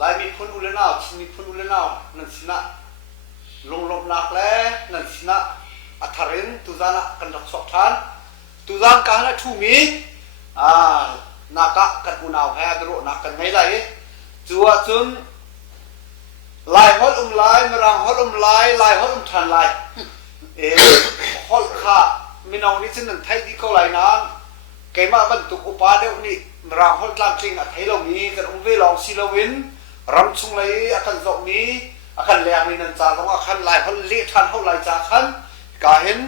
ลายมีพุ่นอุเลนาวชิมีพุ่นอุเลนาวนั่นสินะลงลบนักแล้นั่นสินะอัฐรินตุจานะกันรักษาทานตุจานกันละทูมีนักกันอุณาวแพ้ดรุนักกันไม่ได้จัวจุนลายฮอลลายมรังฮอลลายฮอลทันลายฮอลข้ามีน้องนี่ฉันนั่นไทยที่เขาลายนั้นเกี่ยมาบรรทุกอุปาเดี๋ยวนี้มรังฮอลกลางจริงไทยเรามีกันองเวลองซิลวินรำชุงเลยอาการจบมีอาการแรงมีนันจ่าต้องอาการลายฮอลเลี้ยทันฮอลลายจ่าขันกาเห็น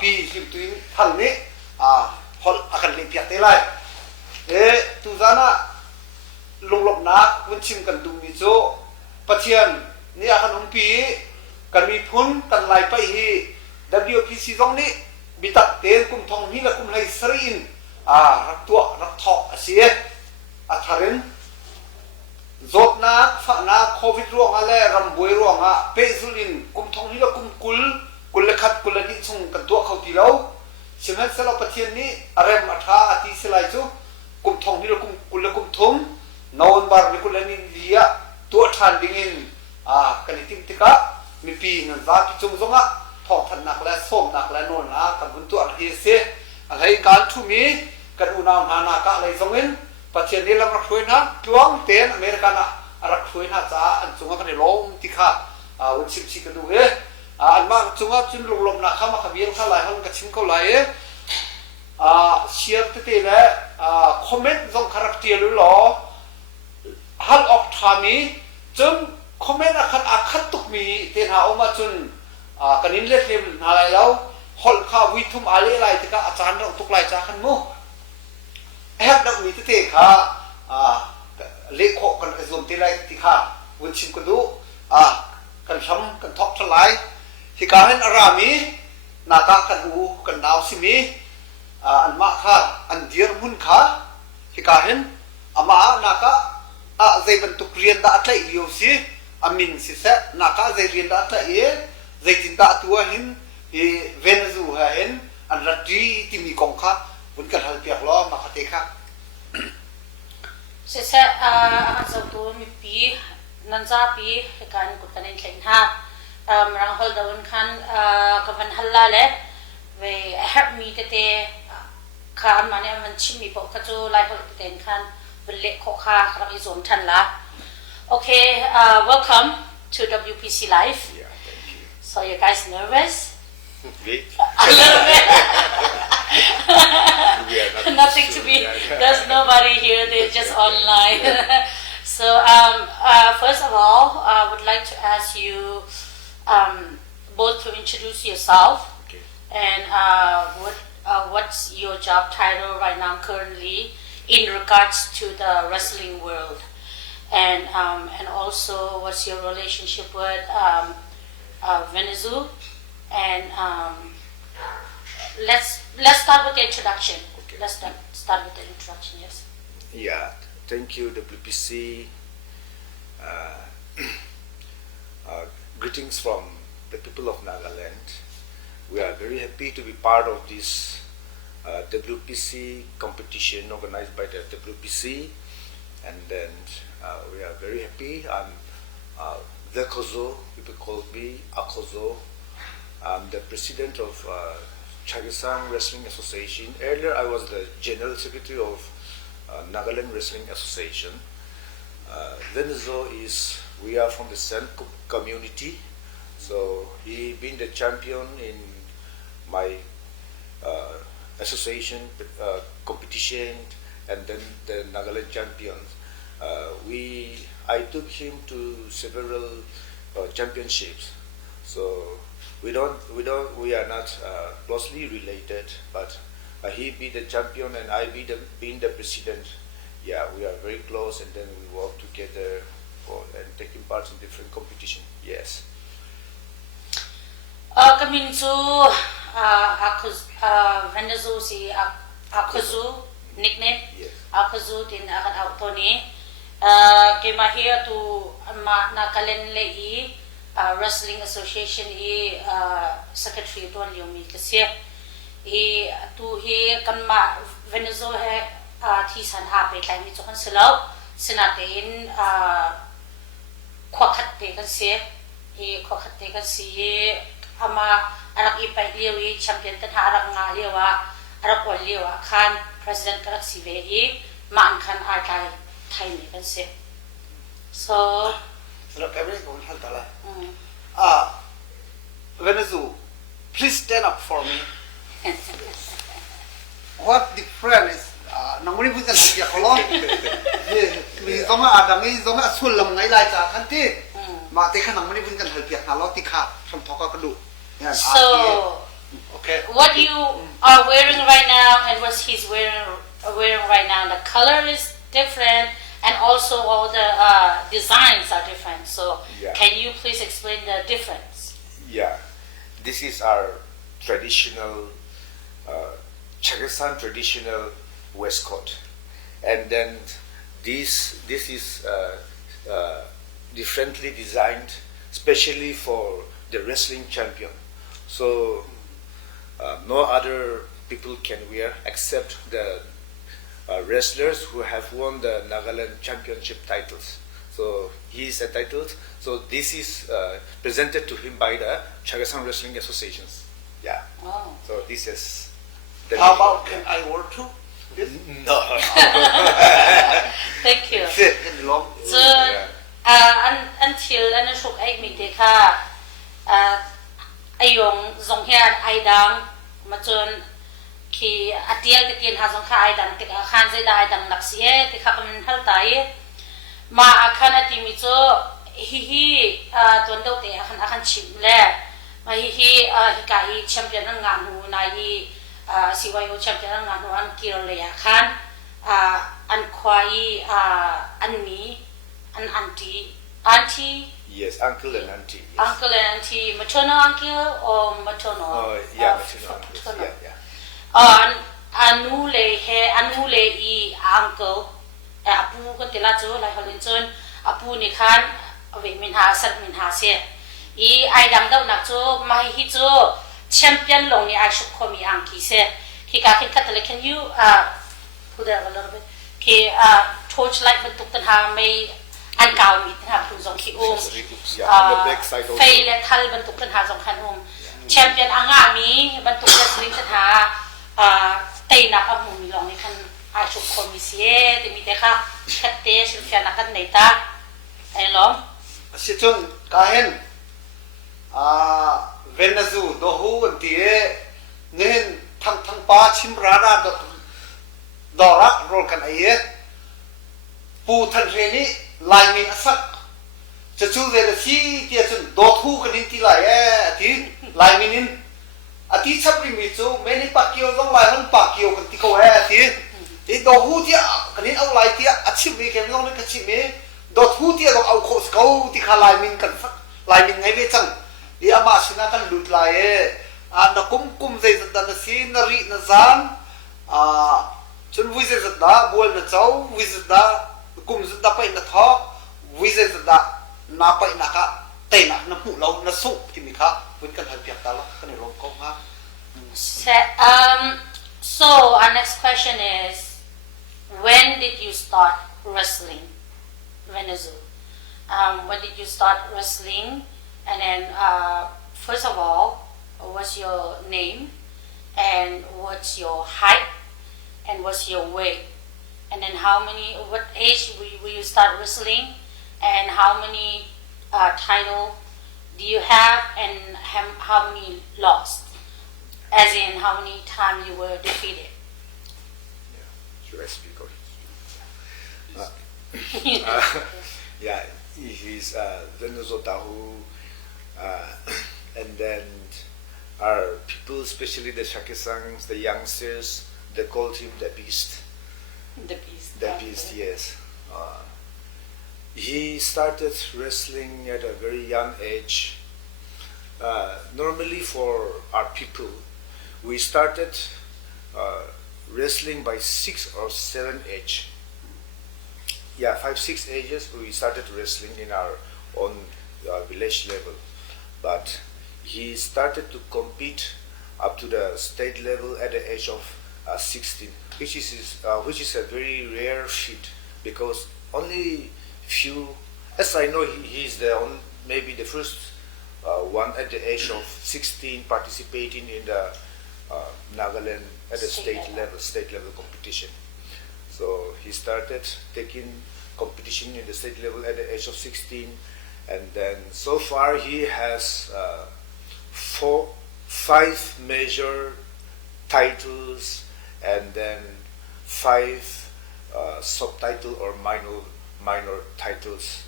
ปีสิบตัวทันนี้ฮอลอาการเลี้ยเปียกเตลัยตุจานะลงหลบนักวันชิมกันดูมิโซปัจเจียนนี่อาการองปีกันมีพุ่นกันลายไปฮี WPC ตรงนี้บิดเตียนกุมทองนี่ละกุมไฮสรีนรักตัวรักทอกเสียอัฐรินจดนักฝักนักโควิดร่วงอะไรรำบวยร่วงเปซุลินกุมทองนี่ละกุมกุลเลขัดกุลนิชงกันตัวเขาที่เราเช่นนั้นสำหรับปัจเจียนนี้อะไรมาท้าอธิสลายจูกุมทองนี่ละกุลกุมทงนอนบาร์นี่กุลนิเดียตัวทานดิ่งกันติมติกะมีปีนันซาพิจงซงทองทันนักและส้มนักและโนนกันบุญตัวอะไรเสียอะไรการทุมีกันอุณาหนาอะไรซงเงินปัจเจนี้เรารักช่วยนะจวงเตียนอเมริกันรักช่วยนะจ้าอันจงกันในโลกที่ข้าวันชิมชิกันดูอันมากจงจุนลมนะข้ามาขบีนข้าไหลห้องกระชิมเขาไหลเชียร์ที่และคอมเมนต์ซงคาแรคเตอร์หรือหรอฮัลออกทามีจนคอมเมนต์อาคัดตุกมีเตียนหาออกมาจนกันนินเล็กเล็กอะไรแล้วฮอลข้าวิทุมอะไรที่ก็อาจารย์เราตุกไล่จากขันมูแอบนักมีที่เตะข้าเล็กโคกันกระสุนที่ไรที่ข้าวันชิมกันดูกันช้ำกันทอกทลายที่การเห็นอารามีนาตากันอูกันดาวสิมีอันมาข้าอันเดียร์มุนข้าที่การเห็นอามานาคาใจบรรทุกเรียนได้ใช่ยูซีอามินสิเซนาคาใจเรียนได้ใช่ใจจินตาตัวเห็นเวเนซุเห็นอันรัตรีที่มีกองข้าบุญกันหันเปียกล้อมาคาเตค่ะสิเซอันสตัวมีปีนันซาปีการกุตันเองเห็นฮะรังฮอลดาวนคันกับวันฮัลลาเล่เวแฮปมีเตข้ามันเนี่ยมันชิมมีปกขจูไลฟ์ฮอลเตนคันเป็นเล็กข้อค่าครับอีโซนทันละโอเค welcome to WPC Live. Yeah, thank you. So you guys nervous? Bit. A little bit. Nothing to be. There's nobody here. They're just online. So first of all, I would like to ask you both to introduce yourself. Okay. And what's your job title right now currently in regards to the wrestling world, and also what's your relationship with Venuzo, and let's start with the introduction. Okay. Let's start with the introduction. Yes. Yeah, thank you WPC. Greetings from the people of Nagaland. We are very happy to be part of this WPC competition organized by the WPC, and then we are very happy. I'm Venuzo, people call me Akozo. I'm the president of Chagisang Wrestling Association. Earlier I was the general secretary of Nagaland Wrestling Association. Venuzo we are from the same community, so he been the champion in my association competition, and then the Nagaland champions. I took him to several championships. So we are not closely related, but he be the champion and I being the president. Yeah, we are very close, and then we work together and taking part in different competition. Yes. Coming to Venuzo si Akozo nickname. Yes. Akozo din akan auto ni. Kay mahir to Nagaland Wrestling Association secretary to Lyomi kasi tu kan ma Venuzo he thi san ha pe tlai mi chu kan selo sinatin kwakate kasi kwakate kasi ama arak ipay liwi champion tan harak nga liwa arak wal liwa kan president karak si ve maan kan arkai thai ni kasi so look every go hal tala Venuzo, please stand up for me. What difference is nanguni bukan hal kalau mi zonga adangi zonga sulam ngai lai ta kan ti ma te kan nanguni bukan hal pihak kalau tikha sam thoka kadu. So okay, what you are wearing right now and what he's wearing right now, the color is different and also all the designs are different. So can you please explain the difference? Yeah, this is our traditional Chagastan traditional waistcoat, and then this is differently designed, especially for the wrestling champion. So no other people can wear except the wrestlers who have won the Nagaland Championship titles. So he is entitled. So this is presented to him by the Chagastan Wrestling Associations. Yeah. Oh. So this is. How about can I wear too? No. Thank you. Fit and long. So until anh suk ai mi te kha ayong zong hian ai dang ma chon ki atial te tin ha zong kha ai dang te khan zai da ai dang nak sie te kha kan hal tai ma akhan ati mi cho hi ton do te akhan chim le ma hi ka hi champion ang nga nu na hi CYO champion ang nga nu an kiro le ya khan an khwai an mi an auntie. Yes, uncle and auntie. Yes. Uncle and auntie, maternal uncle or maternal? Oh, yeah, maternal uncle. Yeah, yeah. Anu le I uncle. Apu kan tila jo lai halin chon apu ni khan ve min ha sat min ha se. I ai dang dau nak jo mai hi jo champion long ni ai shuk ko mi ang ki se. Ki ka kin katale, can you put that a little bit? Ki torchlight bentuk tan ha mai an kau mi tan ha pun zong ki fei le thal bentuk tan ha zong khan champion anga mi bentuk wrestling tan ha tei na ka mu mi long ni khan ai shuk ko mi se de mi te kha khatte sil fia na kan nei ta ai lom Si chun kahen Venuzo dohu antie nen thang pa chimrana dora rol kan aye pu than reni lai mi asak chu de si tia chun do thu kan ti lai ti lai mi nin ati chapri mi chu meni pakio dong lai hon pakio kan ti ko ti do hu tia kan in au lai tia achim mi kem long ka chi mi do thu tia dong au kho sko ti kha lai min kan sak lai min ngai ve chang i ama sina kan lut lai na kum zai zat na si na ri na zan chun vui zai zat da bol na chau vui zat da kum zat da pai na thok vui zai zat da na pai na ka te na pu lo na su ti mi kha win kan hal piak ta la kan ro ko ha so our next question is, when did you start wrestling, Venuzo? When did you start wrestling? And then, first of all, what's your name? And what's your height? And what's your weight? And then what age will you start wrestling? And how many title do you have? And how many lost? As in, how many times you were defeated? Yeah, should I speak or yeah, he's Venuzo Dahu, and then our people, especially the Shakisangs, the youngsters, they called him the Beast. The Beast. The Beast, yes. He started wrestling at a very young age. Normally for our people, we started wrestling by 6 or 7 age. Yeah, 5, 6 ages we started wrestling in our own village level. But he started to compete up to the state level at the age of 16, which is a very rare feat, because only few. As I know, he's maybe the first one at the age of 16 participating in the Nagaland at the state level competition. So he started taking competition in the state level at the age of 16, and then so far he has 5 major titles and then 5 subtitle or minor titles.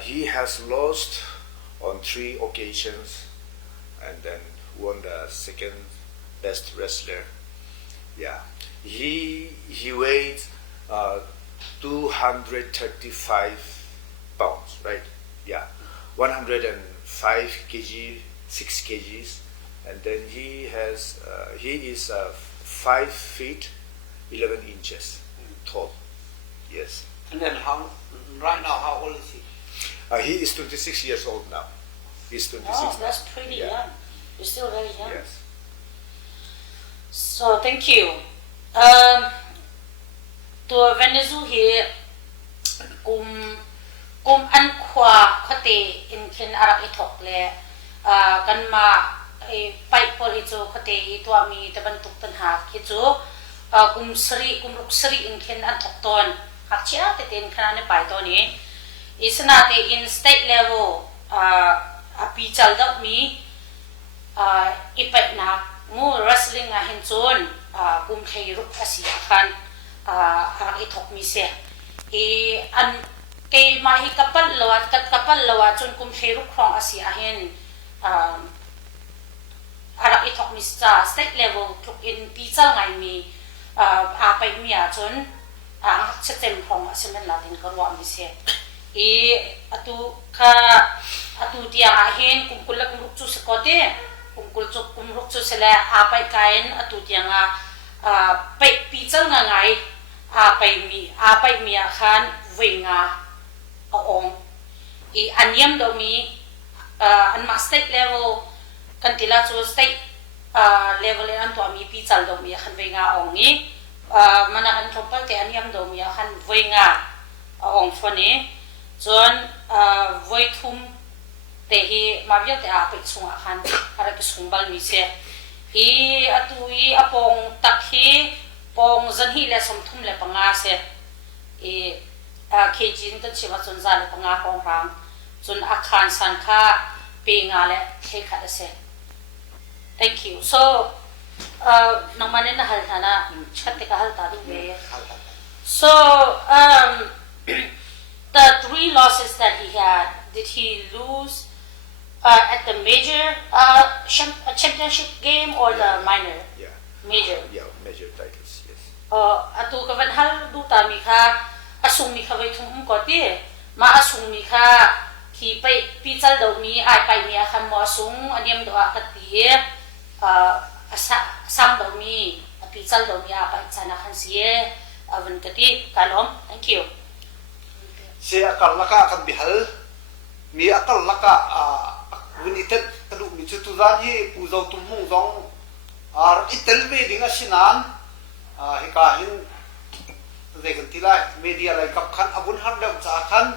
He has lost on 3 occasions and then won the second best wrestler. Yeah, he weighed 235 pounds, right? Yeah, 105 kg, 6 kgs, and then he is 5 feet 11 inches tall. Yes. And then right now, how old is he? He is 26 years old now. He's 26. Oh, that's pretty young. You're still very young. Yes. So thank you. To Venuzo here, an kwa khate in kin arak itok le kan ma pai pol hicho khate to ami taban tuk tan ha hicho kum ruksri in kin an thok ton hakchia te ten khana ne pai to ni isna te in state level api chal da mi ipai na mu wrestling a hin chon kum thei ruk asia khan arak itok mi se an kay mahi kapal lawat chun kum thei ruk khong asia hin arak itok mi sa state level tuk in pi chal ngai mi pai mi a chun chetem khong asimen latin karwa mi se atu dia hin kumkul kumruk chu sekote kumruk chu sela pai kain atu dia nga pai pi chal ngai pai mi a khan winga ong anyam do mi an ma state level kan tila chu state level an to mi pi chal do mi khan winga ong ni mana an thopal te anyam do mi khan winga ong phone chon voi thum te hi mabya te a pe chunga khan ara ke sungbal mi se atui apong takhi pong zan hi le som thum le panga se kejin to chiwa chun za le panga hong rang chun akhan san kha pe nga le the kha da se. Thank you. So nang manen na hal thana chatte ka hal ta du be. So the 3 losses that he had, did he lose at the major championship game or the minor? Yeah. Major. Yeah, major titles. Yes. Atu kavan hal du ta mi kha asung mi kha vai thum ko ti ma asung mi kha ki pai pi chal do mi ai pai mi khan mo asung aniam do ka ti sam do mi pi chal do mi a pai chana khan sie avan ka ti kalom. Thank you. Si akal laka akan bihal mi akal laka united tadu mi chu tuzan hi puzau tumung zong itel me dinga sinan hikahin zegan tila media lai kap khan abun har dam cha khan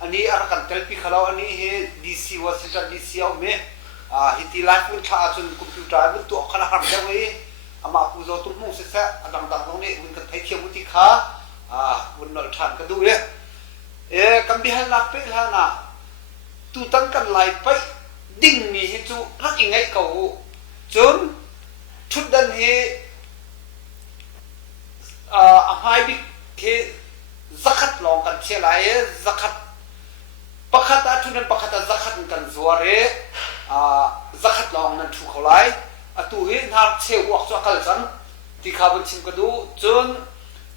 ani arakan telpi khalau ani he DC Washington DC au me hitila pun tha chun computer bu to khana har da we ama puzau tumung se sa adang dang nong ne mun ka thai khiam uti kha bun nol than ka du le kan bihal nak pe lana tu tan kan lai pai ding ni hi chu rak ingai kau chun thut dan he amai bi ke zakat long kan che lai zakat pakhata thunan pakhata zakat kan zuare zakat long nan thu kholai atu he nak che wak cha kal san ti kha ban chim ka du chun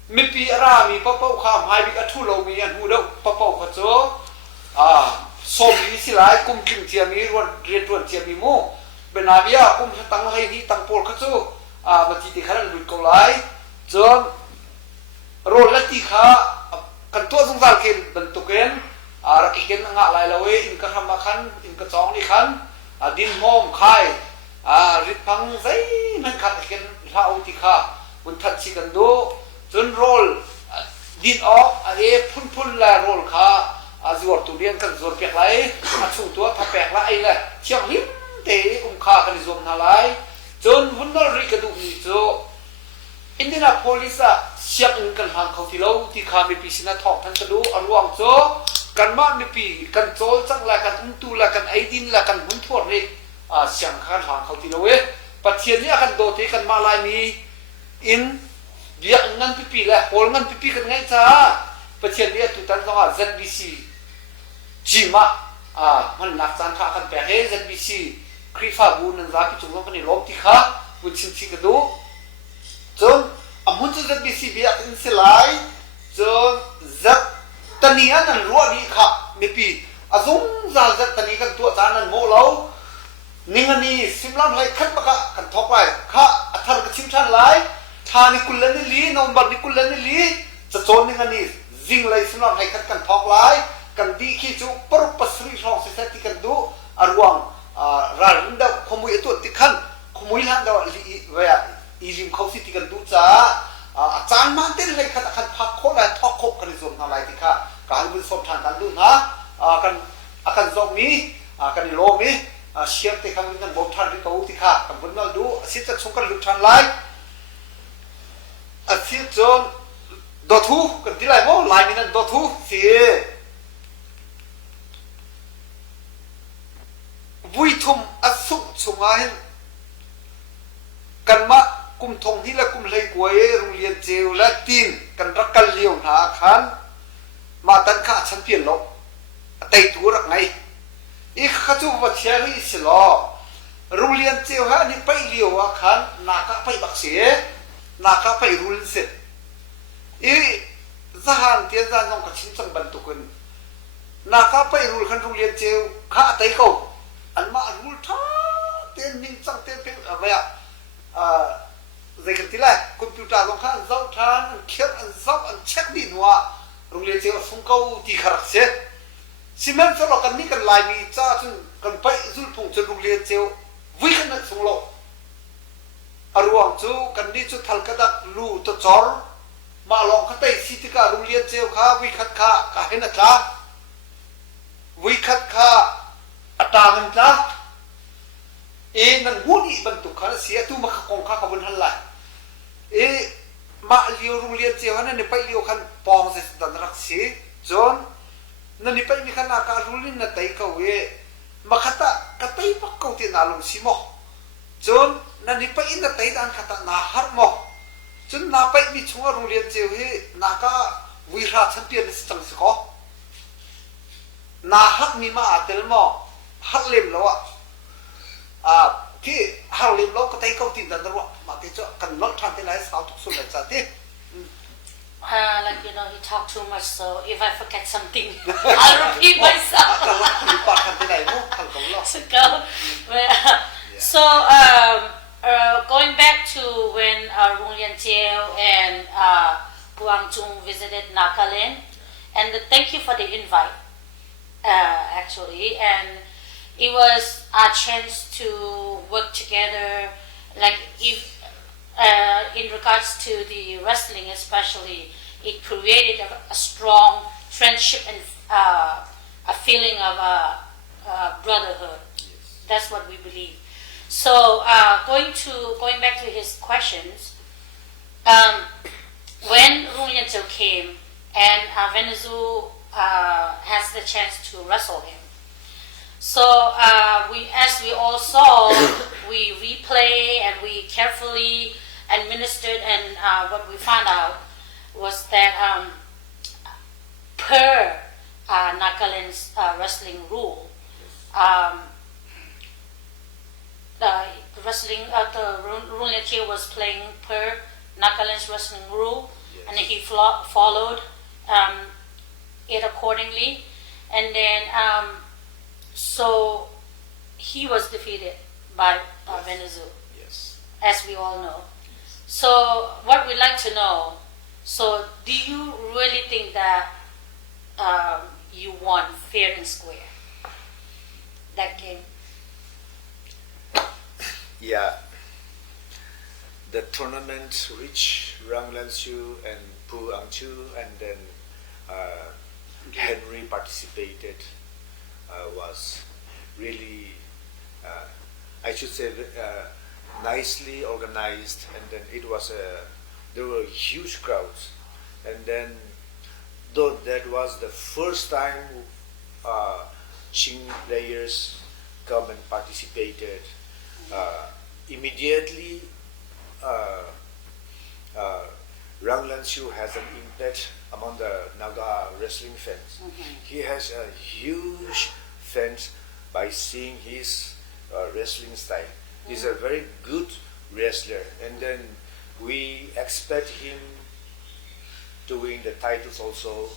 mi pi ara mi pa pau kha mai bi ka thu lo mi an hu do pa pau kha cho som ni si lai kum kim tia mi ron re tuan tia mi mo benavia kum tang hai ni tang pol kha cho ma ti ti kharan lu ko lai chon ro la ti kha kan to zung zal ken ban to ken ra ki ken nga lai lawe in ka hama khan in ka chong ni khan din mom khai rit phang zai man kha ken la u ti kha un that chi kan do chun roll ดินออกพุ่นละโรลขาจวดตุเรียนกันจวดเปียกไหลชุ่มตัวทับแปกละไอ้ละเชี่ยงลิ้มเตะขากันจวมนาไลจนหุ่นนอริกระดูกนี่โจอินเดียนาโพลิสเสียงกันทางเขาที่เราที่ขามีปีศินาทอกทันกระดูอรวงโจกันมามีปีกันโจจังละกันตุละกันไอดินละกันหุ่นทั่วเลยเสียงข้างทางเขาที่เราปัจเจียนนี้กันโดเทกันมาลายมีอินเดียงันปีละโหงันปีกันไงจ้าปัจเจียนนี้ตุตันก็ว่า ZBC จีมามันนักจันทร์กันแปะให้ ZBC ครีฟ้าบูนันรักที่จุงลงกันในลมที่ขาบุญชิมชิกระดูจนหุ่นจะ ZBC เบียดอินสิไลจนตันนี้นั่นรัวนี่ค่ะมีปีซุงจะตันนี้กันตัวจานันโมเรานิ่งนี่สิมลำไหลขัดปะกันทอกไปข้าอัฐานกับชิมชันไหลทานิคุลเลนิลีนอมบัดนิคุลเลนิลีจะโจนนิ่งนี่จิงไหลสิมลำไหลขัดกันทอกไหลกันดีขี้จูปรุปสรีรองเสียที่กันดูอารวงรารินดาขโมยตัวติขันขโมยหลังดาวเวียอีลิมเขาสิที่กันดูจ้าอาจารย์มันเต้นไหลขัดกันพักโคไหลทอกคบกันในส่วนอะไรที่ข้าการวิสอบทางกันดูนะกันอาจงนี้กันโลมีเชียร์ที่คำนี้กันบอกทานที่เขาที่ข้ากันบนนั้นดูสิจะส่งกันลุกทานไล่สิจนดอทูกันที่ไรมั้งไล่มีนั้นดอทูสิวุ้ยทุ่มสุกสงายกันมากุมทงที่ละกุมเลยกวยโรงเรียนเจลและตีนกันรักกันเลี้ยวหนาขันมาตันข้าฉันเปลี่ยนลบไต่ตัวรักไงอีกข้าจูบัดเชียร์สิล้อโรงเรียนเจ้าฮะนี่ไปเลี้ยวขันนาคาไปบักเสียนาคาไปรุนเสร็จอีสหานเทียนจานน้องกับชิ้นจังบันตุกันนาคาไปรุนขันโรงเรียนเจ้าข้าไต่เขาอันมารุนท่าเตียนนิ่งจังเตียนเป็นอะไรใจกันที่ไรคอมพิวเตอร์ลงข้างเจ้าทานอันเขียนอันซับอันเช็คดินว่าโรงเรียนเจ้าส่งเขาที่ขรักเสียสิแม่สลกันนี่กันลายมีจ้าจนกันไปจุดพุ่งจนโรงเรียนเจ้าวิ่งกันส่งโลอารวงจูกันนี่จุดทัลกระดักลู่ตัวจอลมาลองขัดไต่สิติกาโรงเรียนเจ้าข้าวิคัดข้ากะเห็นนะจ้าวิคัดข้าอัตราเงินจ้านั่นหุ่นอีบรรทุกข้าเสียตู้มาขงข้าขบวนทันไหลมาเลี้ยวโรงเรียนเจ้านั่นนี่ไปเลี้ยวขันปองเสร็จดันรักเสียจนนั่นนี่ไปมีขนาดการรุลินนั่นไต่เขามาขัดกระไต่ปักเขาที่นาลงสิโมจนนั่นนี่ไปอินนั่นไต่ดันขัดนาฮาร์โมจนนาไปมีช่วงโรงเรียนเจ้านาก็วิราชันเปียนสิจังสิเขานาฮักมีมาอาเตลโมฮักเล่มแล้วที่ฮักเล่มแล้วก็ไต่เขาที่ดันรัวมาที่จะกันน็อตทางที่ไหนสาวทุกส่วนเลยจ้าที่like he talked too much, so if I forget something, I'll repeat myself. So, going back to when Rung Lian Chieo and Guang Chung visited Nagaland, and thank you for the invite, actually, and it was our chance to work together, like if. In regards to the wrestling especially, it created a strong friendship and a feeling of brotherhood. Yes. That's what we believe. So going back to his questions, when Rung Lian Chieo came and Venuzo has the chance to wrestle him. So as we all saw, we replay and we carefully administered, and what we found out was that per Nagaland's wrestling rule, the Rung Lian Chieo was playing per Nagaland's wrestling rule, yes. And he followed it accordingly, and then so he was defeated by Venuzo, yes. As we all know. Yes. So what we'd like to know, so do you really think that you won fair and square that game? Yeah. The tournament reached Rung Lian Chieo and Pu Angchu, and then Henry participated. Was really, I should say, nicely organized, and then there were huge crowds, and then though that was the first time Qing players come and participated, immediately Rang Lanshu has an impact among the Naga wrestling fans. He has a huge fans by seeing his wrestling style. He's a very good wrestler, and then we expect him to win the titles also.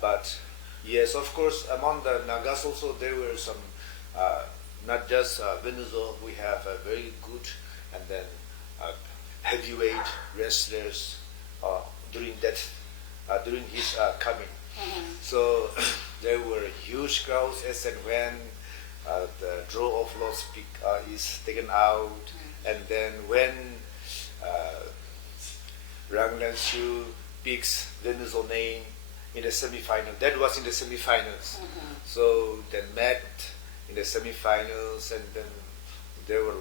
But yes, of course, among the Nagas also there were some, not just Venuzo. We have a very good and then heavyweight wrestlers during his coming. So there were huge crowds as and when the draw of lots is taken out, and then when Rang Lanshu picks Venuzo name in the semi-final. That was in the semi-finals. So they met in the semi-finals, and then there were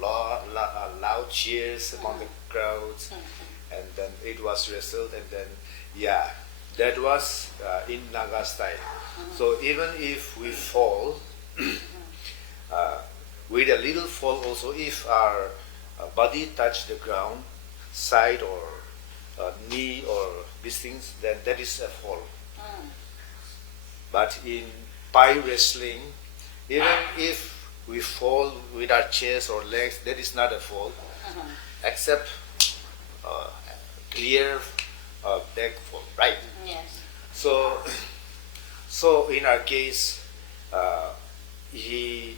loud cheers among the crowds, and then it was wrestled, and then yeah, that was in Naga style. So even if we fall, with a little fall also, if our body touch the ground, side or knee or these things, then that is a fall. But in Pai wrestling, even if we fall with our chest or legs, that is not a fall, except clear back fall, right? Yes. So in our case, he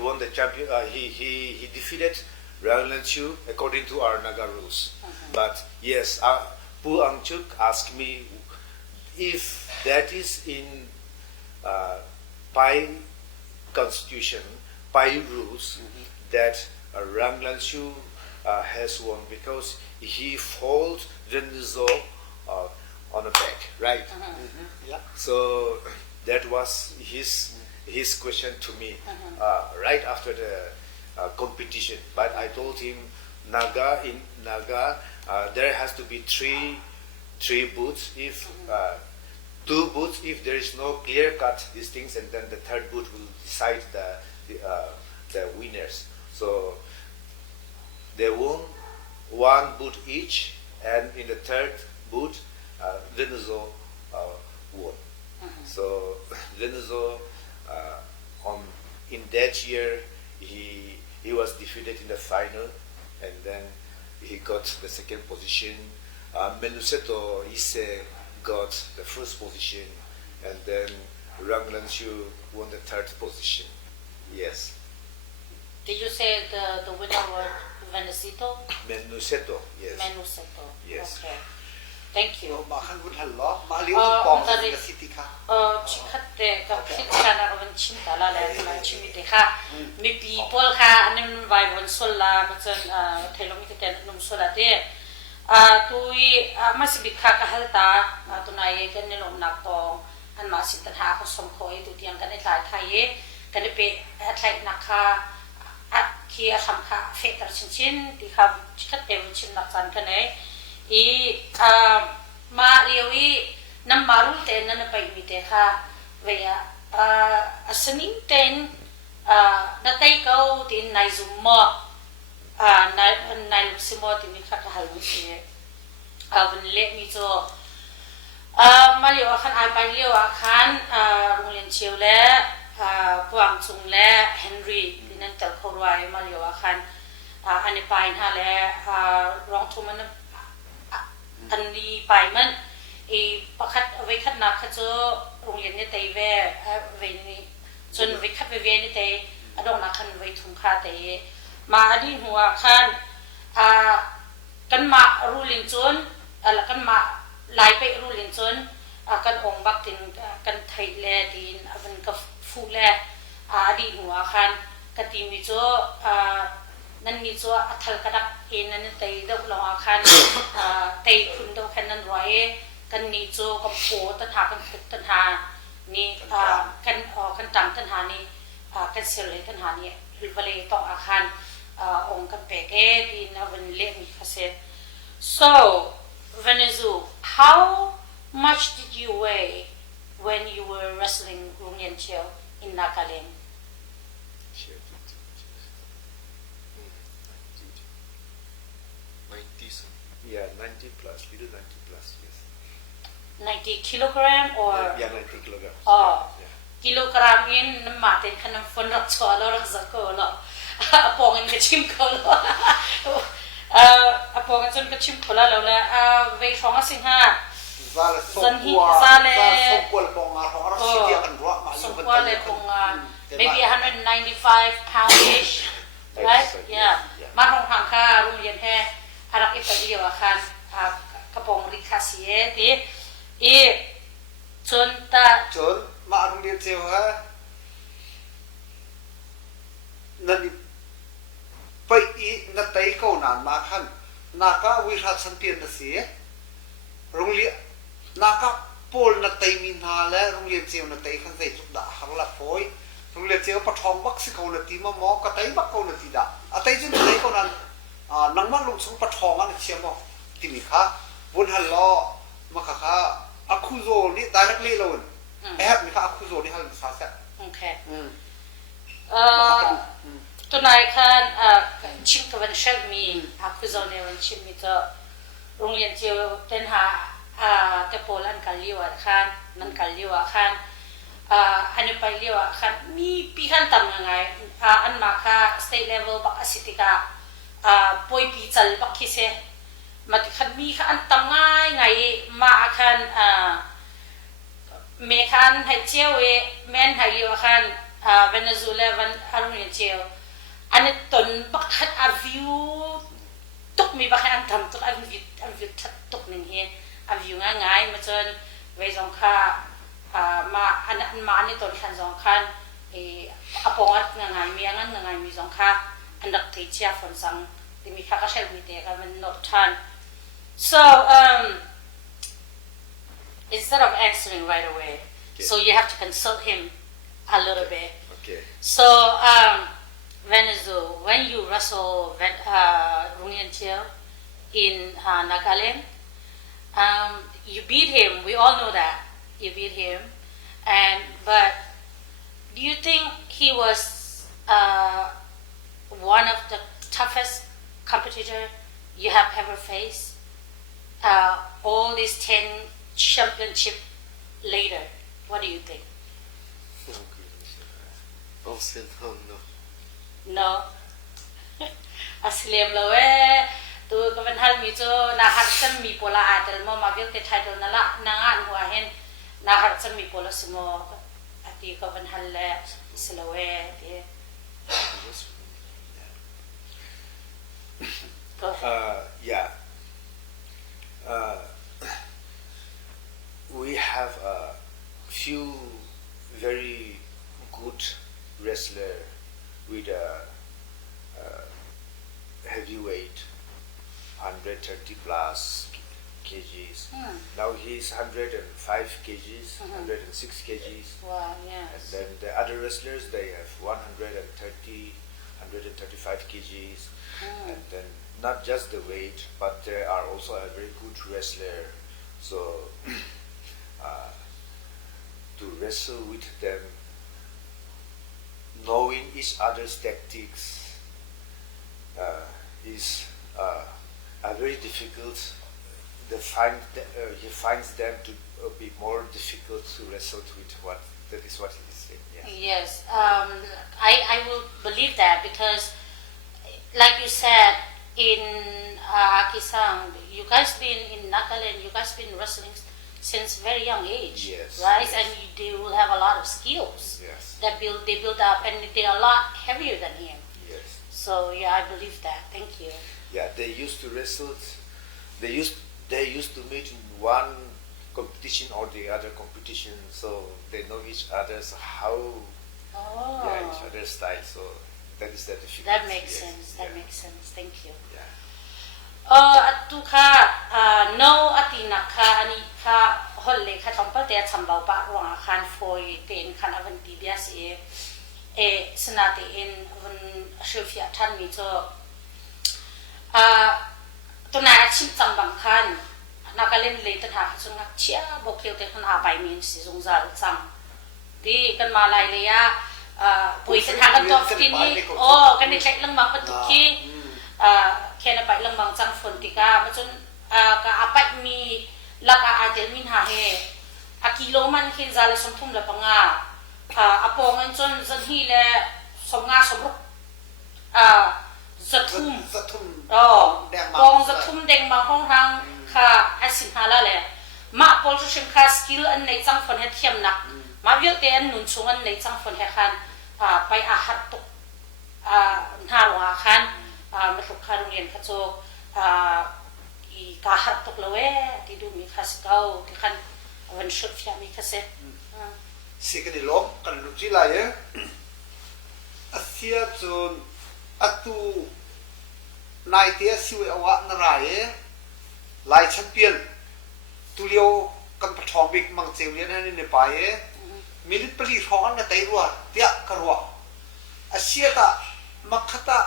won the champion. He defeated Rang Lanshu according to our Naga rules. But yes, Pu Angchuk asked me if that is in Pai constitution, Pai rules, that Rang Lanshu has won because he fought Venuzo on the back, right? Yeah. So that was his question to me right after the competition. But I told him in Naga there has to be three booths. If two booths, if there is no clear cut these things, and then the third booth will decide the winners. So they won one booth each, and in the third booth, Venuzo won. So Venuzo, in that year, he was defeated in the final, and then he got the second position. Menuseto Ise got the first position, and then Rang Lanshu won the third position. Yes. Did you say the winner was Venuzo? Menuseto, yes. Menuseto. Yes. Okay. Thank you. Makan good hello. Mali upong the city ka. Chikatte ka pitcha na kawan cinta la la la chimite ka. Mi people ka anim vai bon sola macam thelong itu ten num sola de. Tui masih bika ka halta tunai kan nilom nakto an masih tanha ko somkoi tu tiang kan itlai thai kan pe atlai nakha ki asam ka fetar cincin di ka chikatte cin naksan kan ma liwi nam marul ten na pai mi te kha veya asaning ten na tai kau tin nai zum mo nai lu simo tin mi kha ka hal mi se avan le mi zo ma liwa khan ai pai liwa khan ngulin chiu le puang chung le Henry dinan tel khorwai ma liwa khan ani pai ha le rong thu manอันนี้ไปมันประคัดไว้คัดนักคัดเจอโรงเรียนนี่เตยเวนี่จนไว้คัดเวนี่เตยอดองนักขันไว้ทุ่งคาเตยมาอดีหัวขันกันมารูลินจนแล้วกันมาไล่ไปรูลินจนกันองบักตินกันไทยแลดินวันกับฟูแลอดีหัวขันกันตีมิโจ nan ni cho athal kadak in nan tei do lo akhan tei khun do khan nan roi kan ni cho kom po ta tha kan tan ha ni kan tang tan ha ni kan sel le tan ha ni vale to akhan ong kan pe ke din avan le ni khase. So Venuzo, how much did you weigh when you were wrestling Rungyan Chiao in Nagaland? 90 plus, we do 90 plus, yes. 90 kilogram or? Yeah, 90 kilograms. Oh, yeah. kilogram in matin ka ng phone rak cholo rak zako lo. Apongin ka chim ko lo. Apongin sun ka chim ko la lo la. Wei chong a sing ha. Zale maybe 195 poundish, right? Yeah. Marong hangka rumien he arak ipadi akan kapong rikasi ti chun ma rumien cheu ha nani pai I na tai ko nan ma khan Naga wi hat champion na si rungli Naga pol na tai min ha le rumien cheu na tai khan sei chuk da hang la phoi rungli cheu pa thong bak si ko na ti ma mo ka tai bak ko na ti da a tai jun tai ko nan nang ma lung chung pa thong an chiam mo ti mi kha bun hal lo ma kha akhuzo ni directly lo have mi kha akhuzo ni hal sa sa okay tunai khan chim ka van shag mi akhuzo ne van chim mi to rungyan cheu ten ha te polan kaliwa khan nan kaliwa khan anu pai liwa khan mi pi khan tam ngai an ma kha state level bak asitika poi pi chal bak ki se mat khan mi kha an tam ngai ma khan me khan hai cheu e men hai liwa khan Venezuela van arun cheu an ton bak khat a view tok mi bak an tam tok an view that tok ning he a view ngai ma chon wei jong kha ma an ma ni ton khan jong khan apongat ngai mi angan ngai mi jong kha andak thei chia fon sang ti mi kha ka shel mi te ka man not than. So instead of answering right away, so you have to consult him a little bit. Okay. So Venuzo, when you wrestle Rungyan Chiao in Nagaland, you beat him. We all know that you beat him, but do you think he was one of the toughest competitor you have ever faced? All these 10 championship later, what do you think? No. Asliam lo tu ka van hal mi cho na har sam mi pola atel mo ma vil te title na la na ngan hua hen na har sam mi pola simo ati ka van hal le slowe te yeah. We have a few very good wrestler with a heavyweight 130 plus kgs. Now he's 105 kgs, 106 kgs. Wow, yes. And then the other wrestlers, they have 130, 135 kgs. And then not just the weight, but they are also a very good wrestler. So to wrestle with them, knowing each other's tactics is very difficult. He finds them to be more difficult to wrestle with. That is what he is saying. Yeah. Yes, I will believe that because, like you said in Akisang, you guys been in Nagaland, you guys been wrestling since very young age, yes, right? Yes. And they will have a lot of skills. Yes. They build up, and they are a lot heavier than him. Yes. So yeah, I believe that. Thank you. Yeah, they used to wrestle. They used to meet in one competition or the other competition, so they know each other's how, each other's style. So that is the difficulty. That makes yes. sense. That makes sense. Thank you. Yeah. Atu ka no atina ka ani ka holle ka tampal te chambau pa ronga khan foi ten khan avanti bias e sanate in van shofia than mi cho to na chim chambang khan nakalen le tan ha chung ngak chia bokleu te khan a bai min si zung za chang di kan malai le ya pui tan ha kan to tin ni kan ni tlek lang ma patuki kena pai lang bang chang phone tika ma chun ka apat mi laka atel min ha he a kilo man khin zala som thum la panga apong an chon zan hi le som nga som ru zathum pong zathum deng ma hong rang kha asin hala le ma pol chu kha skill an nei chang phone he thiam nak ma vial te an nun chung an nei chang phone he khan pai a hat tok na wa khan ma thuk kha rung yen kha cho I ka hat tok lawe ti du mi khas kau ti khan wan shot fia mi khase sikani lom kan lu chi la ye asia chon atu nai te siwe awa na ra ye lai champion tulio kan pathom big mang cheulian han ne pa ye minute pali thong na tai ruwa tia karwa asia ta makhata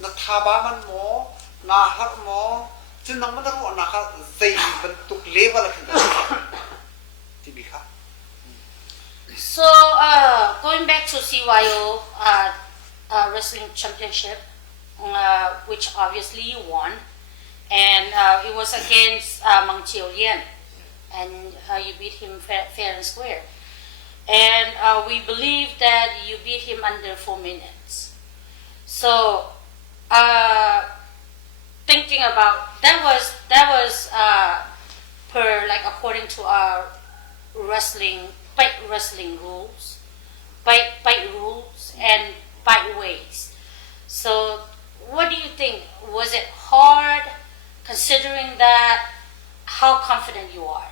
na thaba man mo na har mo chin nang man ro na kha zai ban tuk level khan ti bi kha. So going back to CYO Wrestling Championship, which obviously you won, and it was against Mang Chiu Lian, and you beat him fair and square. And we believe that you beat him under 4 minutes. So thinking about that was per like according to our fight wrestling rules, fight rules and fight ways. So what do you think? Was it hard considering that how confident you are?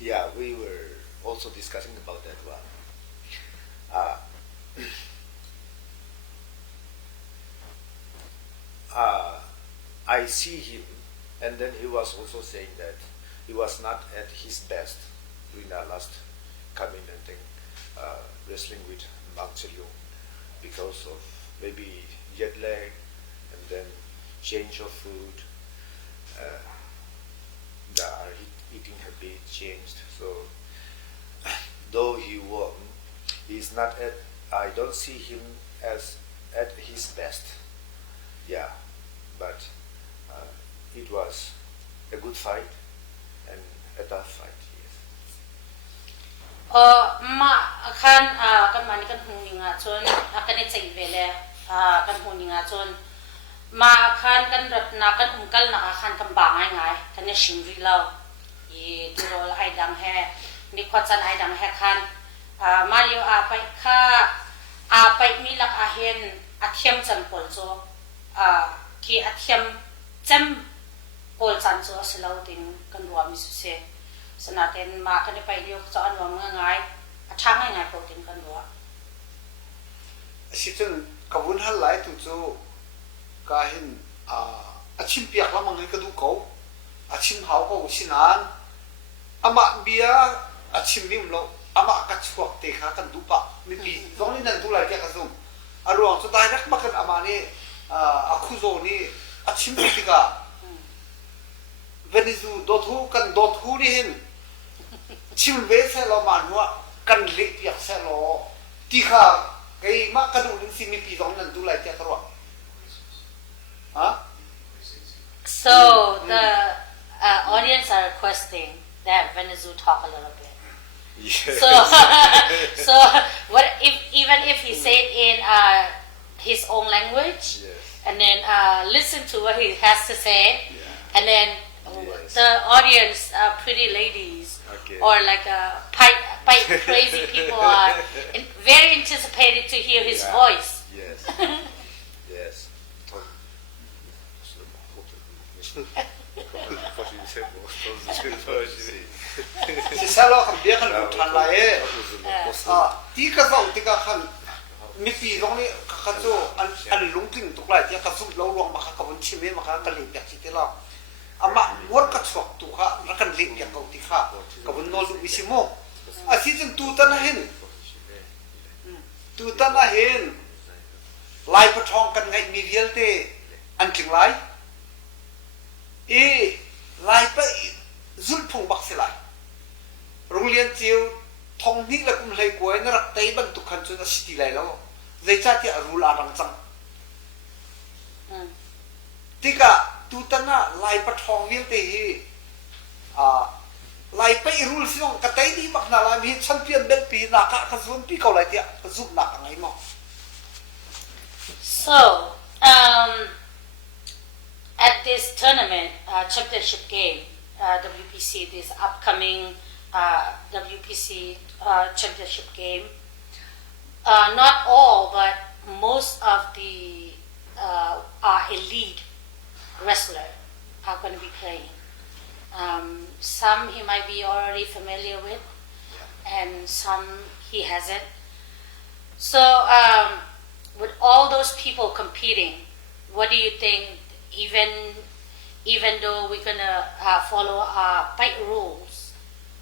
Yeah, we were also discussing about that one. I see him, and then he was also saying that he was not at his best during our last coming and then wrestling with Mang Chiliu because of maybe jet lag and then change of food. The eating habit changed. So though he won, he's not at. I don't see him as at his best. Yeah, but it was a good fight and a tough fight. Yes. Ma kan kan mani kan huni nga chon kan e chei vele kan huni nga chon ma kan rat na kan ungkal na kan bangai ngai kan e shingri lao I durol ai dang he ni khwachan ai dang he khan mario pai kha pai mi lak a hen athiam chan pol cho ki athiam cham pol chan cho selo tin kan ruam mi se sanaten ma kan pai rio cho an wam ngai athang ngai ko tin kan ruwa asichen kawun hal lai tu cho ka hin achim piak la mangai ka du ko achim hau ko sinan ama bia achim nim lo ama ka chuak te kha kan du pa mi pi zong ni nan du lai ka zum aruang so dai nak makan ama ni akhuzo ni achim pi ka Venuzo dot hu ni hin chim ve se lo man wa kan li piak se lo ti kha kai ma kan u si mi pi zong nan du lai ka ro ha. So the audience are requesting that Venuzo talk a little bit. Yes. So what if even if he said in his own language, Yes. and then listen to what he has to say, Yeah. and then Yes. the audience, pretty ladies, Okay. or like pipe crazy people are very anticipated to hear his Yeah. voice. Yes. Yes. si salo kan dia kan bukan lah ti ka zau ti ka kan mi pi dong ni ka zo an lungting tuk lai ti ka zum lo luang ma ka ka bun chi me ma ka ka le pek chi ti la ama mor ka chok tu kha ra kan le pek ko ti kha ka bun no lu mi si mo a si jin tu ta na hin lai pa thong kan ngai mi vial te an ting lai e lai pa zul phung bak se lai rung lian chiu thong ni la kum lai koi na rak tai ban tu khan chu na city lai lo zai cha ti rul a rang chang tika tu ta na lai pa thong vial te hi lai pa i rul siong ka tai di mak na la mi champion bel pi na ka zum pi ko lai ti ka zum na ka ngai mo. So, at this tournament, championship game, WPC, this upcoming WPC championship game, not all, but most of the our elite wrestler are going to be playing. Some he might be already familiar with, and some he hasn't. So, with all those people competing, what do you think? Even though we're gonna follow our fight rules,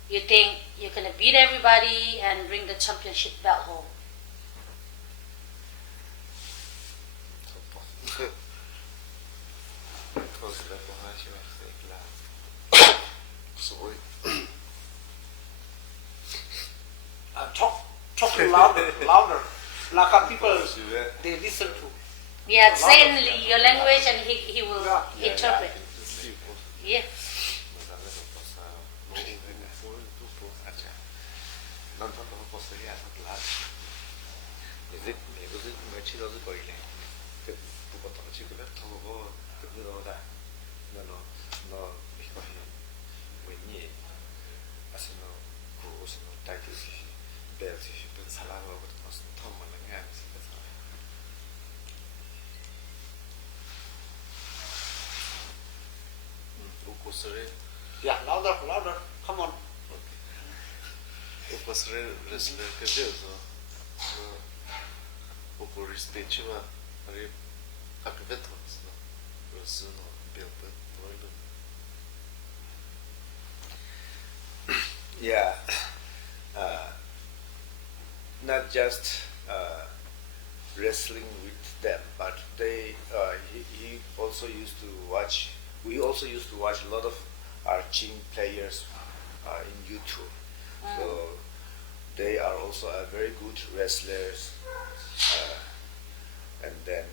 you think you're gonna beat everybody and bring the championship belt home? Sorry. Talk louder. Naga people, they listen to. Yeah, say in your language and he will interpret. Yeah. Yeah, louder, come on. Eu posso receber Venuzo. O por respeito a acreditamos, não? Você não bebe, Yeah, not just wrestling with them, but he also used to watch. We also used to watch a lot of arching players in YouTube. So they are also very good wrestlers, and then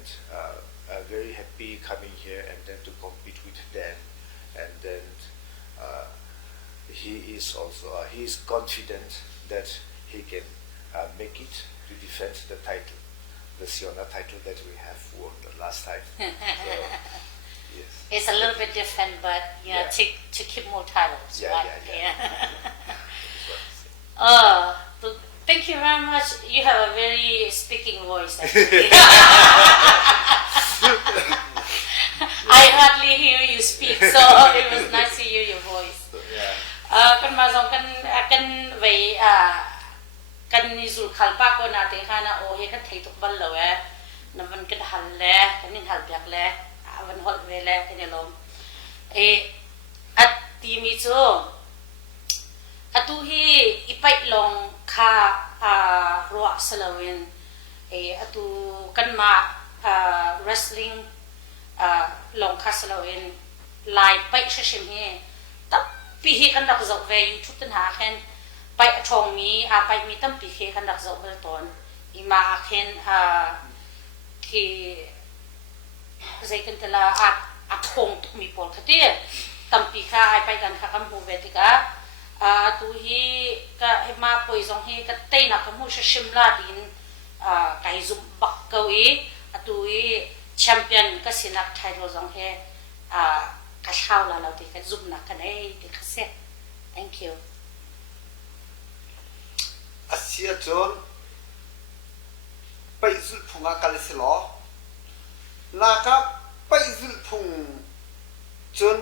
are very happy coming here and then to compete with them. And then he is also he is confident that he can make it to defend the title, the Siona title that we have won the last time. So, yes. It's a little bit different, but to keep more titles. Yeah. Thank you very much. You have a very speaking voice. I hardly hear you speak, so it was nice to hear your voice. Kan mazong kan về kan nizul khalpa ko natin kana o he kan thaitok bal lawe na van kan halle kan nin hal biak le van hol vele tinelom at timi cho atu hi ipai long kha ro salawin atu kan ma wrestling long kha salawin lai pai shashim he tap pi hi kan dak zok ve YouTube tan ha khen pai thong mi pai mi tam pi he kan dak zok bel ton ima khen ki zai kan tela thong tu mi pol khate tam pi kha ai pai kan kha kam bu ve tika tu hi ka ma poi zong hi ka te na ka mu shim la din kai zum bak ko atu champion ka sinak title zong he ka shau la ti ka zum na ka nei ti ka se. Thank you. Asia John pai zul phunga kal se lo Naga pai zul phung จน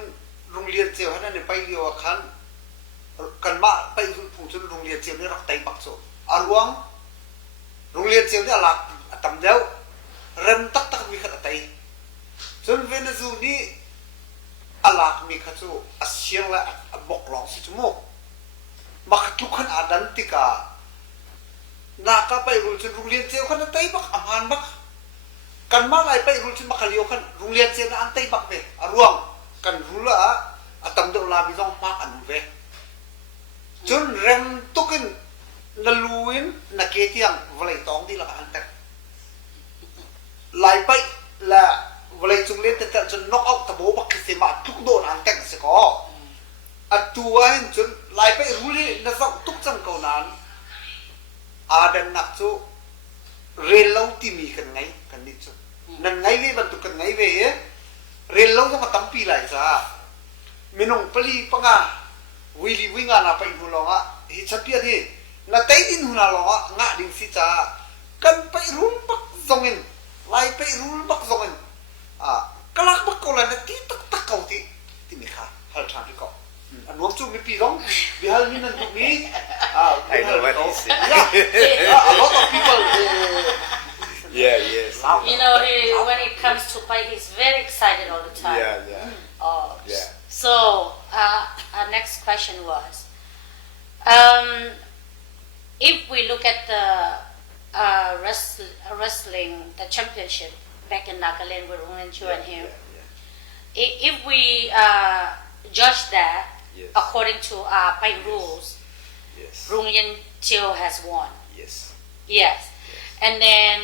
โรงเรียนเจียวนั่นไปเดียวคันกันมาไปคุณผู้จนโรงเรียนเจียวนี่รักไตบักโซอารวงโรงเรียนเจียวนี่หลักตั้มเดียวเริ่มตักมีขัดไตจนเวเนซุนี่หลักมีขัดโซอาเซียนและบอกหลงสิจมูกมาขัดลุกขันอาดันติกานาคาไปรู้จนโรงเรียนเจียวขันไตบักอามานบักกันมาอะไรไปรู้จนมาขัดเลียวขันโรงเรียนเจียวนั่นไตบักเวอารวงกันรู้ละตั้มเดียวลาบิซองมากอันเวจนเริ่มตุกินนลูอินนักเกียงวลัยตองที่ละอันแต่ลายไปละวลัยจุงเล่นแต่จนน็อกเอาตะโบบักเสมาทุกโดนอันแต่สกออัดตัวเห็นจนลายไปรู้เลยนักสักทุกจังเก่านั้นอาดันนักจูเรียนเล่าที่มีกันไงกันนิดจูนั่นไงเว้บรรทุกกันไงเว้เรียนเล่าต้องมาตั้มปีไรจ้าไม่น้องปลีปังอ่ะวิลีวิ่งงานไปดูลองอ่ะฮิชัดเพียที่นาเตอินหุ่นลองอ่ะงะดิ่งสิจ้ากันไปรุ่นปักซงอินไล่ไปรุ่นปักซงอินกลักปักกอลันที่ตักเขาที่มีค่าฮัลทานที่เขาอันนู้นจู่มีปีร้องบิฮัลมีนั่นตรงนี้I know what he's saying. Yeah, a lot of people Yeah, yes. You know, when it comes to fight, he's very excited all the time. Yeah. Oh. Yeah. So, our next question was, if we look at the wrestling, the championship back in Nagaland with Rung and Chu and him, if we judge that Yes. according to our fight rules, Yes. Rung Yen Chiu has won. Yes. Yes. And then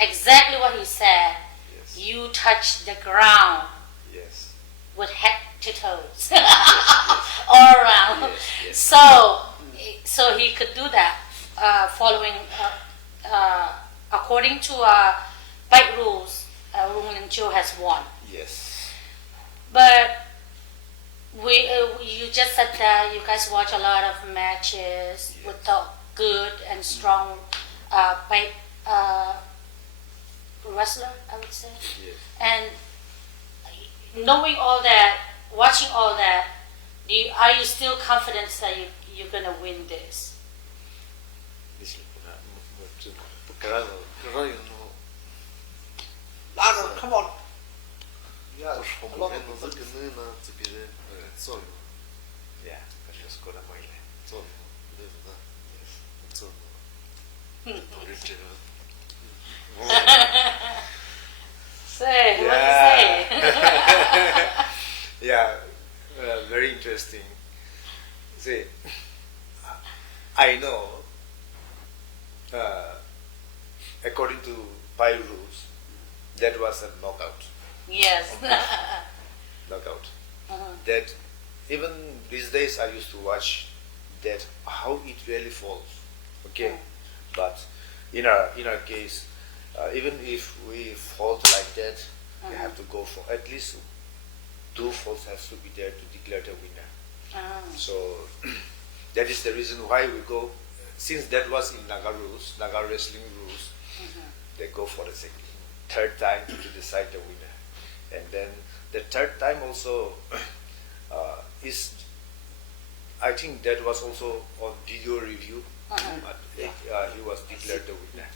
exactly what he said, Yes. you touch the ground Yes. with head to toes all around. Yes. So he could do that following according to fight rules. Rung Yen Chiu has won. Yes. But you just said that you guys watch a lot of matches with the good and strong fight wrestler, I would say. Yes. And knowing all that, watching all that, are you still confident that you're gonna win this? Come on. Yeah, a lot of Yeah. Just go to my Say, what do you say? Yeah, very interesting. See, I know, according to five rules, that was a knockout. Yes. Knockout. Uh-huh. That even these days I used to watch that how it really falls. Okay, but in our case, even if we fall like that, we have to go for at least 2 falls has to be there to declare the winner. So that is the reason why we go. Since that was in Naga rules, Naga wrestling rules, they go for the third time to decide the winner. And then the third time also is, I think that was also on video review. But he was declared the winner.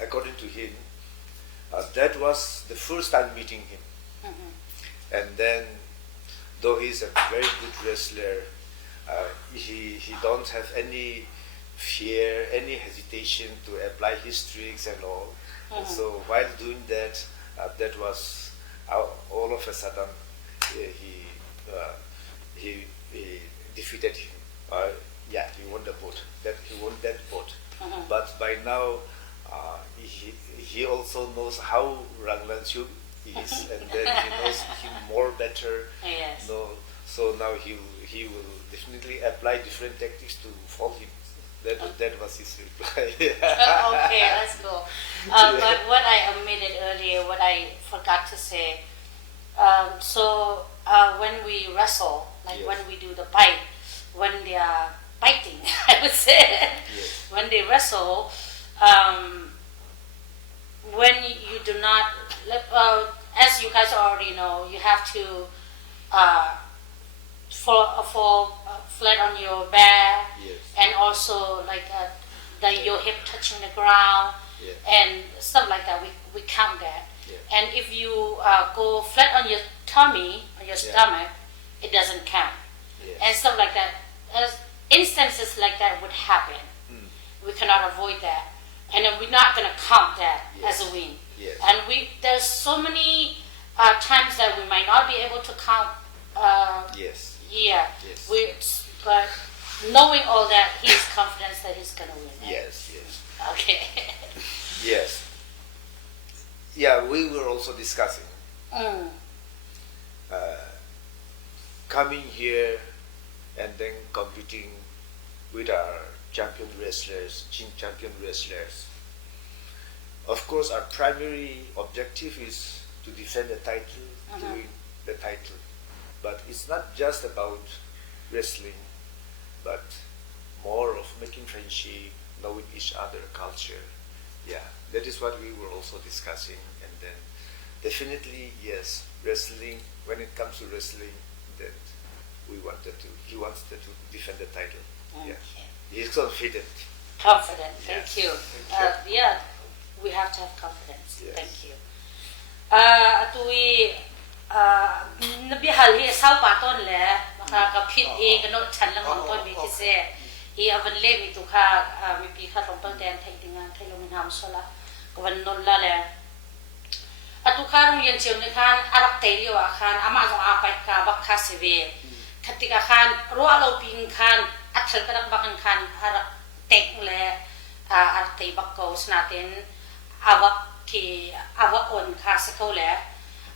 According to him, that was the first time meeting him. And then, though he's a very good wrestler, he don't have any fear, any hesitation to apply his tricks and all. And so while doing that, that was all of a sudden he defeated him. He won the bout. He won that bout. But by now, he also knows how Ranglan Chu is, and then he knows him more better. Yes. So now he will definitely apply different tactics to fall him. That was his reply. Okay, let's go. But what I omitted earlier, what I forgot to say. When we wrestle, like when we do the fight, when they are fighting, I would say, when they wrestle, when you do not as you guys already know, you have to fall flat on your back, Yes. and also like your hip touching the ground, Yes. and stuff like that. We count that. Yes. And if you go flat on your tummy, on your stomach, it doesn't count. Yes. And stuff like that. As instances like that would happen. We cannot avoid that, and then we're not going to count that as a win. Yes. And there's so many times that we might not be able to count. Yes. Yeah. Yes. But knowing all that, he's confident that he's going to win. Right? Yes. Yes. Okay. Yes. Yeah, we were also discussing coming here and then competing with our champion wrestlers. Of course, our primary objective is to defend the title, to win the title. But it's not just about wrestling, but more of making friendship, knowing each other culture. Yeah, that is what we were also discussing. And then definitely, yes, wrestling, when it comes to wrestling, that he wants to defend the title. Yeah. He's confident. Confident. Thank Yes. you. Thank you. Yeah, we have to have confidence. Yes. Thank you. Atui nabihal hi sau paton le maka kapit kanot chan lang ang ton bi kise I avan le mi tu kha mi pi kha tong tong ten thai tinga thai lo min ham sola kawan non la le atu kha rong yen chew ne khan arak te liwa khan ama jong a pai ka bak kha seve khatika khan ro alo ping khan athal kadak bakan khan arak tek le arak te bak ko snaten awa ki awa on kha se ko le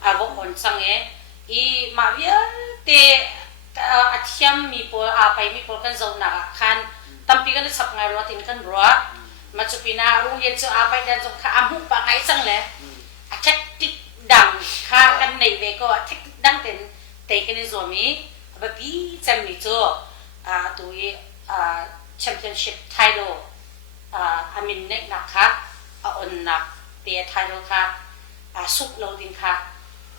awa on sange I ma via te athiam mi pol a pai mi pol kan zo na khan tampi kan sap ngai ro tin kan ro ma chupina ru yen chu a pai dan jong kha amu pa ngai sang le a chak tik dang kha kan nei ve ko a tik dang ten te kan zo mi ba bi cham mi chu tu championship title I mean nek na kha on na te title kha suk lo din kha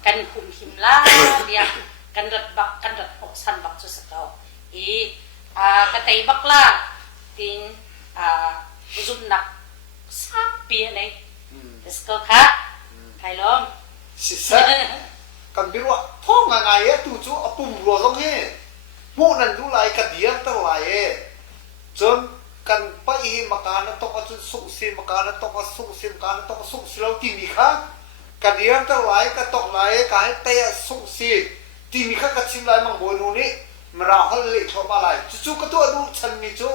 kan hum him la dia kan rat bak kan rat ho san bak chu sakao ka tai bak la tin zum nak sa pi nei desko kha kai lom Sisa kan birwa po nga nga ye tu chu apum ro zong he mo nan du lai ka dia ta lai e chon kan pa I makana to ka chu su si makana to ka su si makana to ka su si lo ti mi kha ka dia ta lai ka tok lai ka hai te su si ti mi kha ka chim lai mang bo nu ni mra hol le tho ma lai chu chu ka to du chan mi chu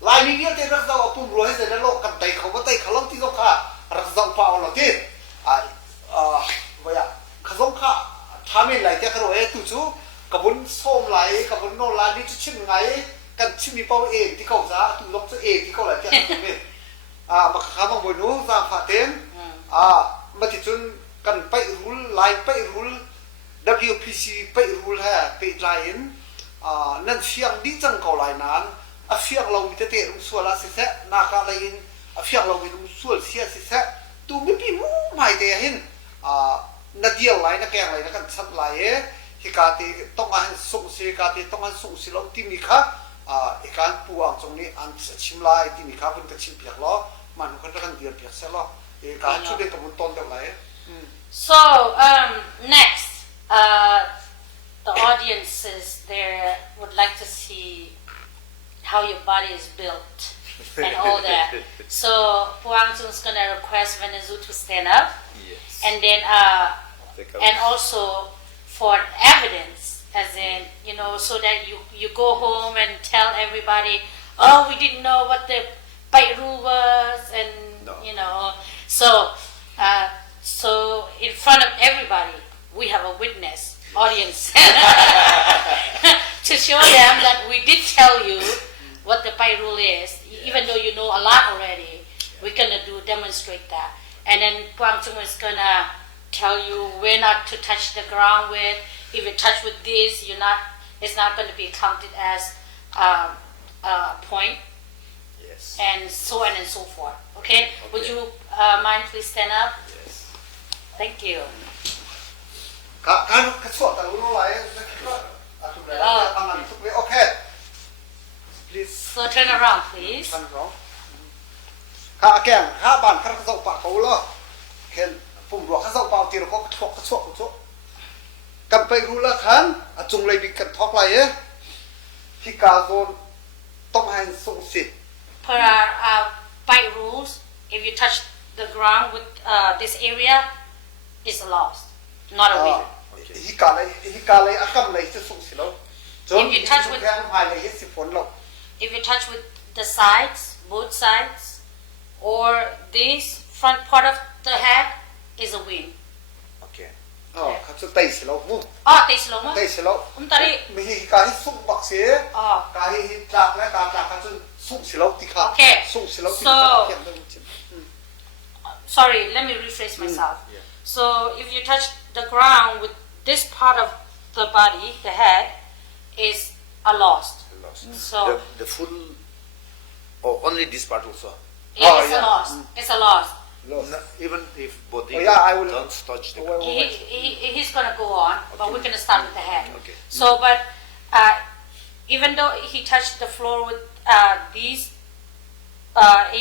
lai ni dia te rak da apum ro he se na lo kan tai kho ba tai khalong ti zo kha rak zong pa lo ti ai vậy khá giống khá tham mình lại cái rồi tụi chú cả bốn xôm lại cả bốn nô lại đi chút chim ngay cần chim đi bao êm thì cậu giá tụi lông sẽ êm thì cậu lại cái tụi mình mà khá bằng buổi nú ra phạt tên mà thì chúng cần bay rule lại bay rule WPC bay rule ha bay line nên phiang đi chẳng cậu lại nán phiang lâu bị tệ đúng xua là sẽ Naga lại phiang lâu bị đúng xua sẽ tụi mình bị mù mày tệ hin na deal lai na kaya lai na kan sat lai hi ka ti tong an sung si ka ti tong an sung si lo ti mi kha ikan puang chong ni an chim lai ti mi kha bun ka chim piak lo man kan kan dir piak se lo ka chu de ka bun ton de lai So next the audiences there would like to see how your body is built and all that. So Puang Chung's gonna request Venuzo to stand up. Yes. And then and also for evidence, as in, you know, so that you go home and tell everybody, oh, we didn't know what the bite rule was, and you know, so in front of everybody we have a witness audience to show them that we did tell you what the bite rule is, even though you know a lot already. We're gonna demonstrate that. And then Puang Chung is gonna tell you where not to touch the ground with. If you touch with this, it's not gonna be counted as a point. Yes. And so on and so forth. Okay? Would you mind please stand up? Yes. Thank you. การกระสอบแต่รู้อะไรนะครับทุกอย่างทำงานทุกเรื่องโอเค please So turn around, please. ท่านร้องข้าแกงข้าบ้านข้ากระสอบปากเขาล้อเห็นผมบอกข้าสอบเปล่าตีเราก็กระสอบกันไปรู้ละคันจงเลยดิกันทอกไรที่กาโซนต้องให้ส่งสิทธิ์ Per our bite rules, if you touch the ground with this area, it's a loss, not a win. ฮิกาเลยอากำเลยจะส่งสิแล้วจนที่สุดแรงภายในสิผลหรอก If you touch with the sides, both sides, or this front part of the head, is a win. Okay. เขาจะเตะสิแล้วมุ่ง Oh, taste slow mo? เตะสิแล้ว Tari. มีการที่ส่งบักเสีย Oh. การที่จากและการจากเขาจะส่งสิแล้วที่ขา Okay. ส่งสิแล้วที่ขาเขียนได้จริง Sorry, let me rephrase myself. Yeah. So if you touch the ground with this part of the body, the head, is a loss. Lost. So The full, or only this part also. it's yeah. a loss. It's a loss. No, even if body Oh, yeah, I will- don't touch the Oh, He's gonna go on, but we're gonna start with the head. Okay. So, but even though he touched the floor with these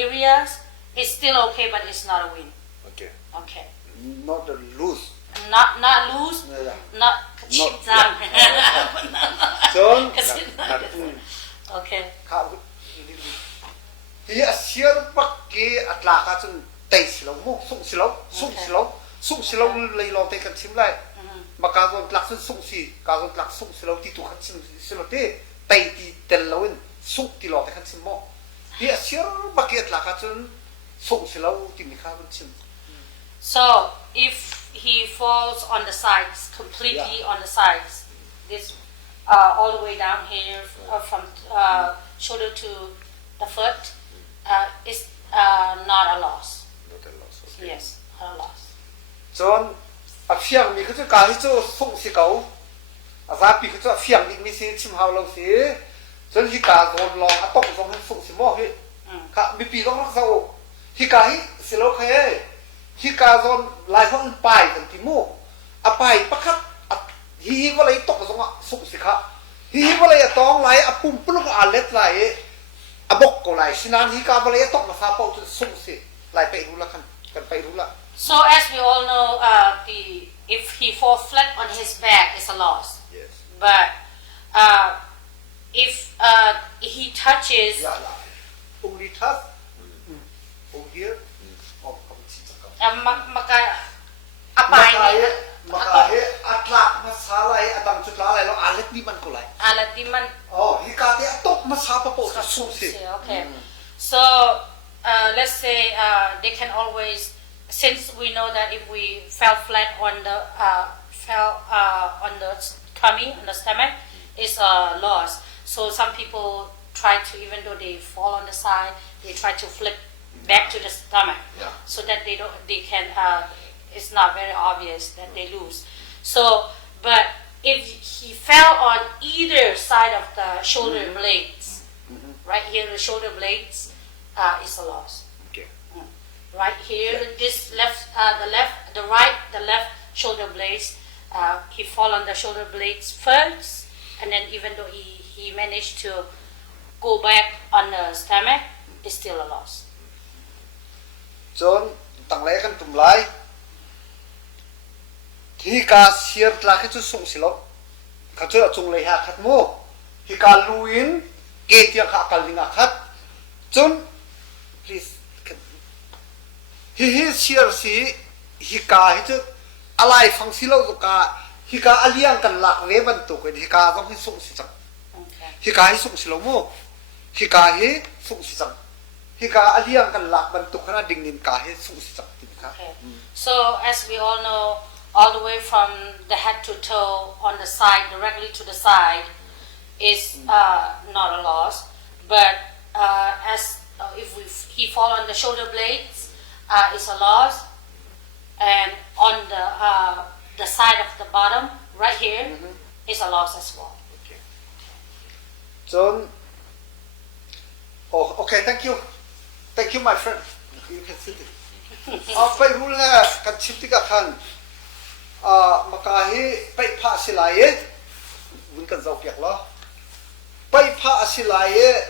areas, it's still okay, but it's not a win. Okay. Okay. not the loose Not loose, Yeah. not kachip down. จน Okay. ข้าวที่เสียปักเกอัตลาเขาจะเตะสิแล้วมุ่งส่งสิแล้วเลยเราเตะกันชิมไรมาการโดนหลักส่งสิการโดนหลักส่งสิแล้วที่ตัวขันชิมสิแล้วเตะเตะที่เตะแล้วส่งที่เราเตะขันชิมมั่งที่เสียปักเกอัตลาเขาจะส่งสิแล้วที่มีข้าวชิม So if he falls on the sides, completely on the sides, this all the way down here from shoulder to the foot, is not a loss. Not a loss. Okay. Yes, not a loss. จนเฟียงมีเขาจะการที่จะส่งสิเขาอาปีเขาจะเฟียงมีสิชิมเฮาเราสิจนที่การโดนลองต้องส่งให้ส่งสิมั่งเฮ้ค่ะมีปีต้องรักษาที่การสิเราเคยที่การโดนลายเขาไปกันที่มู่ไปปะครับฮีว่าอะไรตกส่งส่งสิครับฮีว่าอะไรต้องไหลปุ่มปลุกเล็ดไหลบกก็ไหลสินานฮีการว่าอะไรตกมาซาเป้าจะส่งสิไหลไปรู้ละกันไปรู้ละ So as we all know, if he falls flat on his back, it's a loss. Yes. But if he touches, only tough over here maka apa ini? Maka atlak masalah atang cutla lain lo alat di man kulai. Alat di man. Oh, hikati atok masalah po sa susi. Okay. So let's say they can always, since we know that if we fell flat on the tummy, on the stomach, it's a loss. So some people try to, even though they fall on the side, they try to flip back to the stomach, so that they can. It's not very obvious that they lose. So, but if he fell on either side of the shoulder blades, right here, the shoulder blades, is a loss. Okay. Right here, this the left shoulder blades, he fall on the shoulder blades first, and then even though he managed to go back on the stomach, it's still a loss. จนตั้งแรกกันตุ่มไหลที่การเสียร์ตลาดเขาจะส่งสิลบเขาจะจงเลยหาขัดโม่ที่การลุยนเกตียขาการลิงขัดจน please ที่เสียร์สิที่การที่จะอะไรฟังสิเราตุกาที่การอเลี้ยงกันหลักเวบันตุกที่การต้องให้ส่งสิจัง Okay. ที่การให้ส่งสิลโม่ที่การให้ส่งสิจังที่การอเลี้ยงกันหลักบันตุกขนาดดิ่งนินการให้ส่งสิจังที่ครับ Okay. So as we all know, all the way from the head to toe on the side, directly to the side, is not a loss. But if he fall on the shoulder blades, it's a loss. And on the side of the bottom, right here, is a loss as well. Okay. John. Oh, okay. Thank you, my friend. You can sit it. ไปรู้แล้วกันชิมที่กัน makahi pai pha silaye bun kan zau piak lo pai pha silaye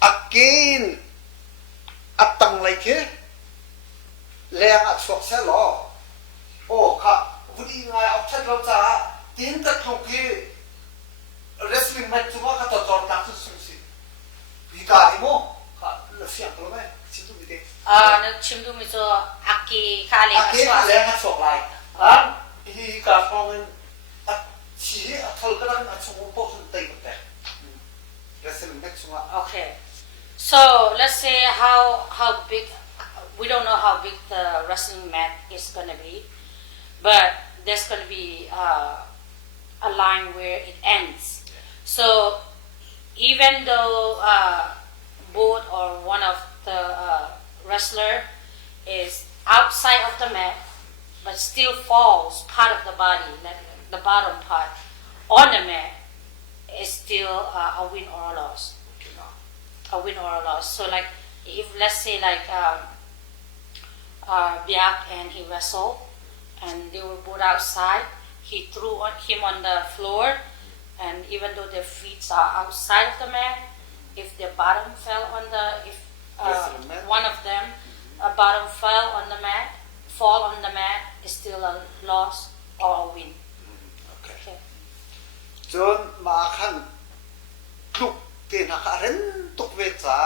akin atang lai ke leng at sok se lo o kha vudi ngai au chat lo cha tin ta thong ki wrestling match chu ka to tor ta su si bi ka hi mo kha la siak lo mai chim tu mi te na chim tu mi so aki kha le leng at sok lai hi ka phong chỉ thol cái đó là chung bộ phận tây một cái, wrestling match chung Okay, so let's say how big, we don't know how big the wrestling mat is gonna be, but there's gonna be a line where it ends. So even though both or one of the wrestler is outside of the mat, but still falls part of the body, like the bottom part, on the mat, is still a win or a loss. A win or a loss. So like, if let's say like Biak and he wrestled, and they were both outside, he threw him on the floor, and even though their feet are outside of the mat, if their bottom fell on one of them, a bottom fell on the mat, fall on the mat, is still a loss or a win. Okay. Chon ma khan tuk te na kha ren tuk ve cha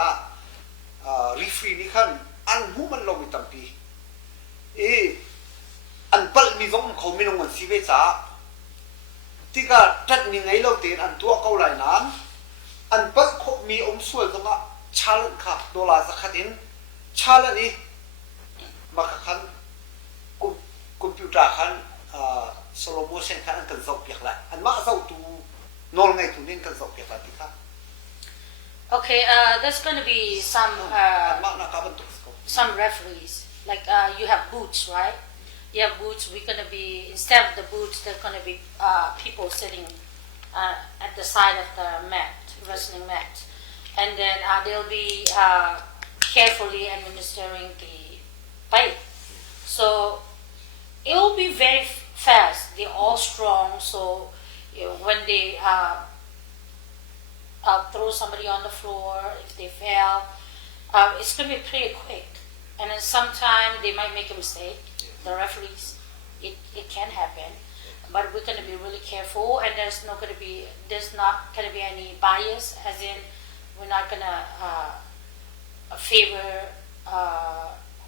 referee ni khan an hu man lo mi tampi an pal mi zong kho mi nong si ve cha tika tat ni ngai lo te an tua ko lai nan an pal kho mi sual zonga chal kha dola za khatin chala ni ma khan computer khan slow motion khan kan zau piak la an ma zau tu nol ngai tu nin kan zau piak la ti kha. Okay, there's going to be some referees, like you have booths, right? You have booths. We're going to be, instead of the booths, there's going to be people sitting at the side of the mat, wrestling mat, and then they'll be carefully administering the bite. So it will be very fast. They're all strong, so when they throw somebody on the floor, if they fail, it's going to be pretty quick. And then sometimes they might make a mistake, the referees. It can happen, but we're going to be really careful, and there's not going to be any bias, as in we're not going to favor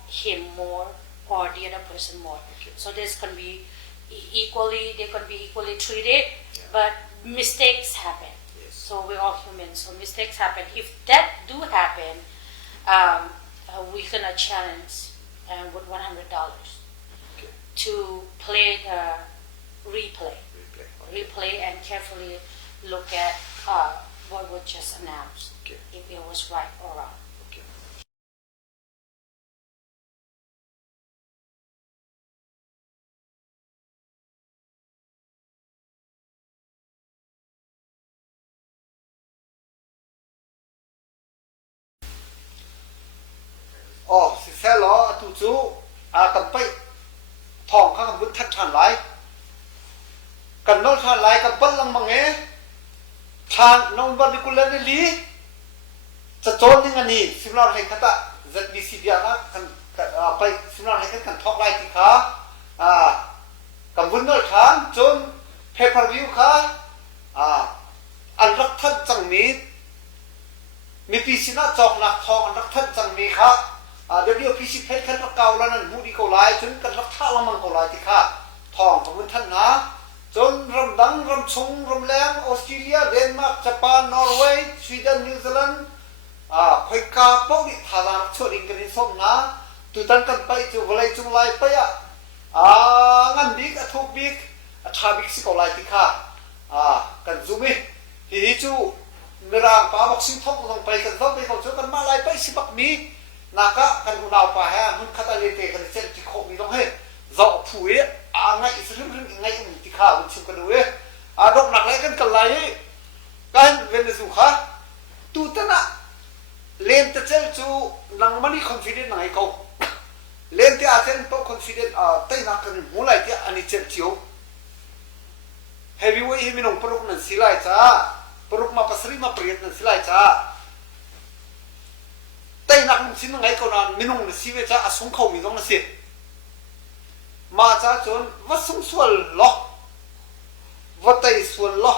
him more or the other person more. Okay. So there's going to be they're going to be equally treated, but mistakes happen. Yes. So we're all human, so mistakes happen. If that do happen, we're going to challenge with $100 Okay. to play the replay and carefully look at what was just announced, Okay. if it was right or wrong. Okay. Si xe lo tu chú cầm bay thòng khá cầm bút thắt tràn lại cầm nốt tràn lại cầm bắt lăng bằng nghe tràn nông bắt đi cô lên đi lý cho trốn đi ngân nhỉ xin lo hay khá ta giật đi xì bia đó cầm bay xin lo hay khá cầm thọc lại thì khá cầm bút nốt tràn trốn pay per view khá ăn rắc thân chẳng mít mi pi xin nó chọc nạc thòng ăn rắc thân chẳng mít khá WPC phết khăn lắc cao lan mu đi cầu lại chúng cần lắc thả lăng cầu lại thì khá thòng của mình thân ná chúng rầm đắng rầm sung rầm leng Australia Denmark Japan Norway Sweden New Zealand khơi ca bốc đi thả ra cho đình cái sông ná từ tân cần bay từ vào đây chung lại bay ngăn biết thu biết thả biết xí cầu lại thì khá cần zoom in thì chú merang pa bok sinh thông thông bay cần dốc bay cầu chỗ cần ma lại bay xí bạc mi Naga kan unaw pa ha mun katalite kan sel ti kho mi long he zo phui ngai isrim ngai ti kha un chu kan we dok nak lai kan kalai kan Venuzo kha tu tana len ta chel chu nang mani confident ngai ko เล่นที่อาเซนโตคอนฟิเดนเต้นักกันหัวไหลที่อันนี้เจ็บจิ๋วเฮฟวีเวย์มินงปรุกนั่นสิไลจ้าปรุกมาปัสริมาเปรียดนั่นสิไลจ้าเต้นักมันสินไงก็นานมินงนั่นสิเวจ้าอาสงเขามีตรงนั้นสิมาจ้าจนวัดสงส่วนล้อวัดไตส่วนล้อ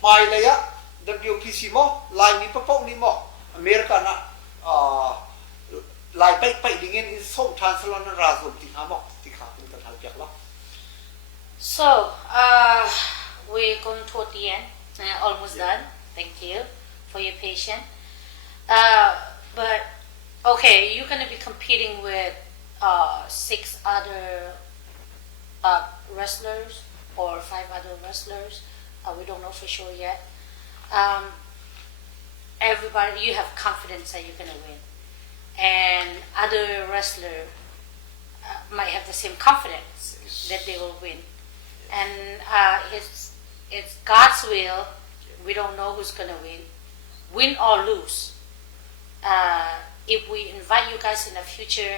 ไปเลยอะ WPC มั้งลายมีปะปงนี่มั้งอเมริกันนะลายไปดิ่งเงินส่งทรานสลอนราสุติขามั้งติขาเป็นกระทำเปียกล้อ So, we're going toward the end. Almost done. Thank you for your patience. But okay, you're gonna be competing with 6 other wrestlers or 5 other wrestlers. We don't know for sure yet. Everybody, you have confidence that you're gonna win, and other wrestler might have the same confidence that they will win. And it's God's will. We don't know who's gonna win or lose. If we invite you guys in the future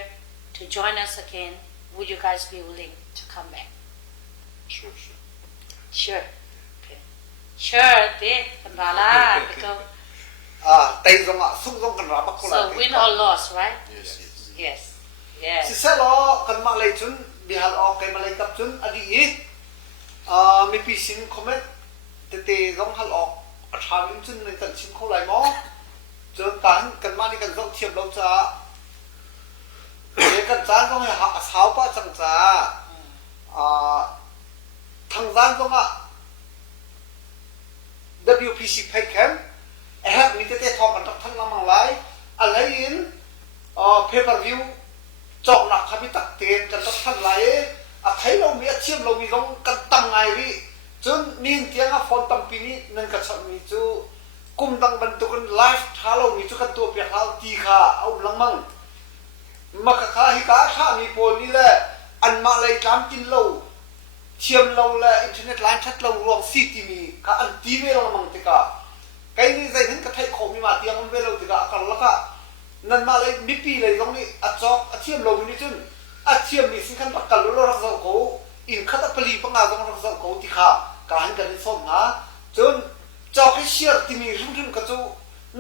to join us again, would you guys be willing to come back? Sure. Sure. Okay. Sure. Because tay dong à sung dong kan rabak ko so win or loss, right? Yes. Yes. si sa lo kan ma lay chun bihal o kay malay kap chun adi i mi pisin comment te dong hal ok a thang chun nei kan sim kho lai mo chun kan ma ni kan dong thiam lo cha ye kan chan dong ha sao pa chang cha thang zan dong a WPC pay campมีเต้ทองกันทั้งลำมังไลอะไรอินเพเปอร์วิวจอกหนักขมิตักเตียนกันทั้งไลอะไทยเรามีอาชีพเรามีลงกันตั้งไงวิจนมีเตียงฟอนตั้งปีนี้นั่นก็จะมีจูกุมตั้งบรรทุกันไลฟ์ท้าเรามีจูกันตัวเปียกเราตีขาเอาลังมังมาขาฮิกาถ้ามีโพลนี่แหละอันมาเลยตามกินเราเชื่อมเราและอินเทอร์เน็ตไลน์ชัดเรารวมซีทีมีก็อันตีเวลามังติกาไกนี่ใจถึงกระไทยของมีมาเตียงมันเวลาติกากันแล้วก็นั่นมาเลยมิปีเลยตรงนี้อาจอกอาเทียมเราอยู่นี่จุนอาเทียมนี่สิ่งขั้นประกันเรารักษาเขาอินขัดปลีปังงาต้องรักษาเขาติกาการกันนี่ส้มนะจนจอกให้เชื่อที่มีรุ่งกระจู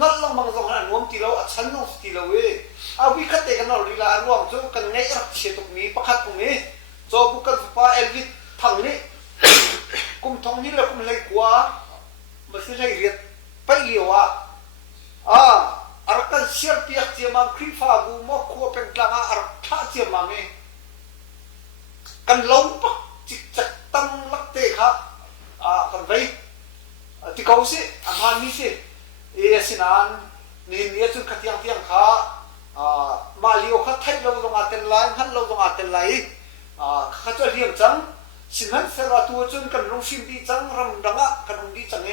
นั่นลงมังตรงนั้นรวมตีเราชั้นน้องตีเราเว้ยวิคัดเตกันเราลีลารวมจูกันไงรักเชียตรงนี้ประคัดตรงนี้จอบุกันสุภาเอลวิททางนี้กุมทองนี้แล้วกุมเลยกว่าไม่ใช่เรียดไปเลี้ยวอารักกันเชียร์เปียกเจียมังครีฟ้าบูมอคัวเป็นกลางอารักท่าเจียมังเองกันล้มปักจิตจักตั้งลักเตะครับกันไปที่เขาสิอันพันนี้สิสินานนี่จนขัดยังข้ามาเลี้ยวขัดไทยเราต้องอาเต็นไลน์ฮันเราต้องอาเต็นไลน์ข้าจะเลี้ยงจังสินนั้นเสร็จตัวจนกันลงฟิล์มดีจังรำดังกันลงดีจังเอ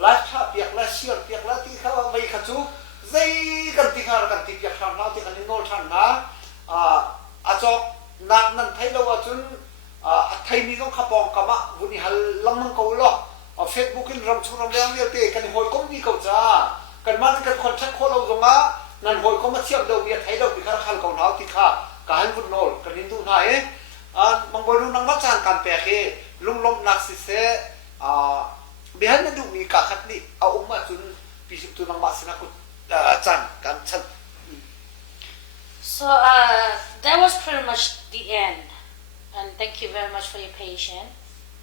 ไลฟ์ท่าเปียกไลฟ์เชียร์เปียกไลฟ์ที่เขาไม่ขัดจูใจกันที่ข้ากันที่เปียกทำเราที่กันนี่โน่นทันนะอาจอกนักนั้นไทยเราจนไทยนี่ต้องขับปองกามะวันนี้ฮัลลังมังกูหรอเฟซบุ๊กนี่รำชูรำเลี้ยงเลี้ยงเตะกันหอยก้มนี่เขาจ้ากันมันกันคนชักคนเราตรงนั้นนั่นหอยก้มมาเทียบเราเบียดไทยเราที่ข้าขันเขาหนาวที่ข้าการฟุตโนลกันนี่ดูไหนบางคนรู้นังมักจานการแปลกลุงลมนักสิเสเบียนนั่นดูมีกาขัดนี่เอามาจนปีสิบตัวนังมาสินะคุณจานการชัด So that was pretty much the end, and thank you very much for your patience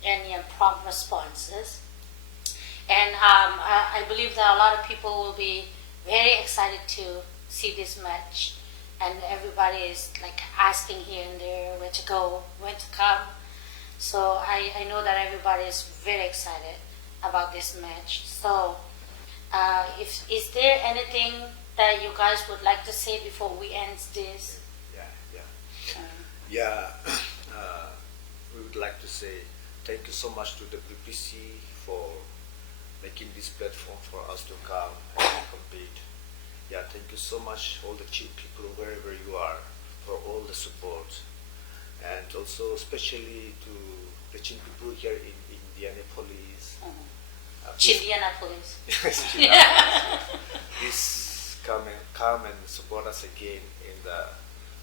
and your prompt responses. And I believe that a lot of people will be very excited to see this match, and everybody is like asking here and there where to go, when to come. So I know that everybody is very excited about this match. So is there anything that you guys would like to say before we end this? We would like to say thank you so much to the WPC for making this platform for us to come and compete. Thank you so much, all the people wherever you are, for all the support, and also especially to the Chin people here in Indianapolis. Indianapolis. Please come and support us again in the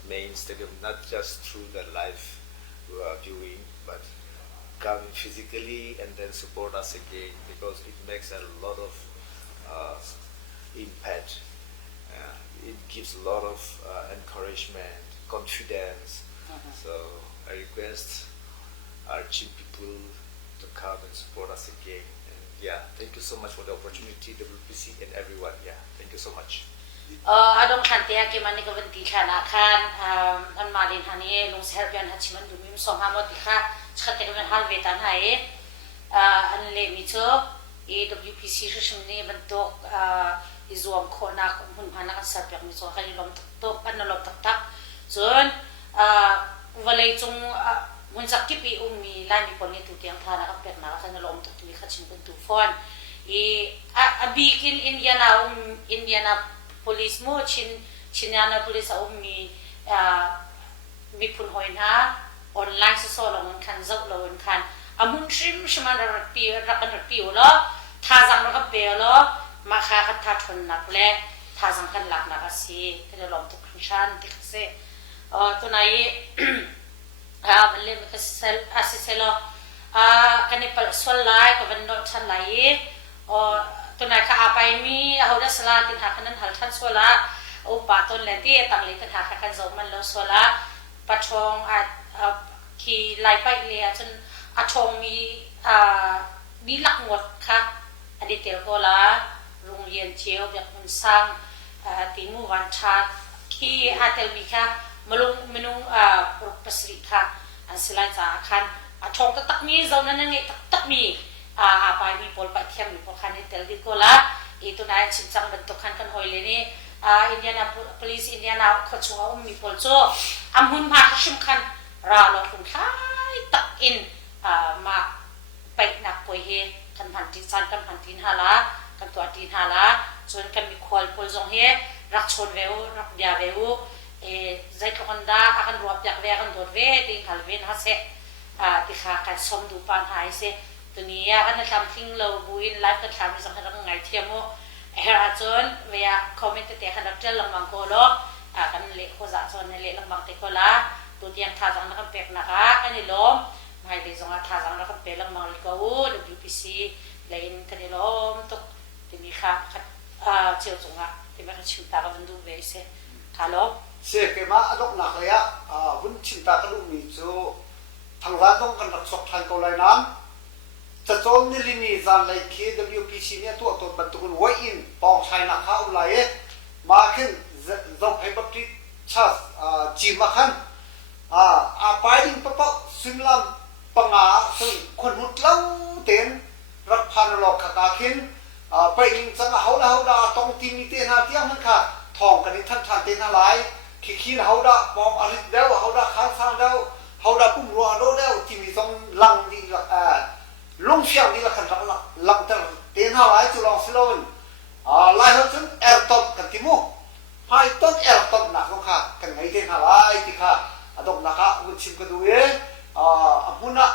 main stadium, not just through the live viewing, but come physically and then support us again, because it makes a lot of impact. It gives a lot of encouragement, confidence. So I request our chief people to come and support us again. And yeah, thank you so much for the opportunity, WPC and everyone. Yeah, thank you so much. Adong kantia ke mani kavanti khana khan an malin hani long serbian hachiman dumim songa mo dikha chkhate kavan hal vetan hai an le mi cho WPC shimni bantok izuam khona hun hana kan serbian mi so kan lom tok an lom tak zon walai chung mun sakti mi lai mi poni tu tiang thana ka pekna kan lom tok mi khachim kan tu fon abikin Indiana police mo Chinyana police mi pun hoina online sa solong kan zau lawon kan amun trim shman pi rakan pi lo thazang ra pe lo makha ka tha thon nak le thazang kan lak na asi kan lom to khan tik se to nai balle ka sel asiselo kan pal sol lai ka van dot chan lai to nai ka apai mi ahoda sala tin hakanan hal than sola o paton leti tang le kan hakakan zo man lo sola pathong ki lai pai le chun athong mi ni lak ngot kha adi tel ko la rung yen cheo byak mun sang ti mu wan chat ki atel mi kha malung menung pasri kha an silai cha khan athong tak mi zo na nge tak mi apai mi pol pa thiam mi pol khan tel di ko la itu na chimchang bentuk kan hoile ni Indiana police Indiana khachua mi pol cho amhun ma shim khan ra lo thum thai tak in ma pai nak poi he kan phan ti san kan phan tin hala kan to tin hala chon kan mi khol pol jong he rak chon veu rak dia veu zai ko honda akan ruap yak ve kan dot ve ting hal ven ha se ti kha kan som du pan hai se dunia kan something lo buin life kan tham sang kan ngai thiamo hera chon via comment te kan tel lang mang ko lo kan le ko za chon le lang mang te ko la tu tiang tha jang na kan pek na ka kan lom mai le zonga tha jang na kan pe lang mang ko WPC lain kan lom to ti mi kha cheu zonga ti ma chiu ta ka vandu ve se kalo se ke ma adok na ya bun chinta ka lu mi chu thang ra dong kan rak sok than ko lai namจะโจมนิลินีจานเลยคี WPC เนี่ยตัวบรรทุกไว้อินปองชายนักข่าวไล่มาขึ้นจบให้บัตรชาจีมาขันไปดิ้งปะปะซึ่งลำปังอาซึ่งคนหุ่นเล่าเต็นรักพานหลอกขากาขึ้นไปอิงจังเขาดาต้องตีมีเต้นหาเที่ยงมันค่ะทองกันนี่ท่านเต้นอะไรขี้เขาดาปองอริดเดวเขาดาข้างสร้างเดวเขาดาปุ่มรัวโดเดวที่มีตรงลังดีลงเชียงนี่ละขันรักลังแต่เต้นหาไรจุลองสิโลนไล่เขาจนแอร์ตบกันที่มุพายต้นแอร์ตบหนักลงค่ะกันไงเต้นหาไรที่ค่ะดอกนะคะวุ้นชิมกันดูหุ่นน่ะ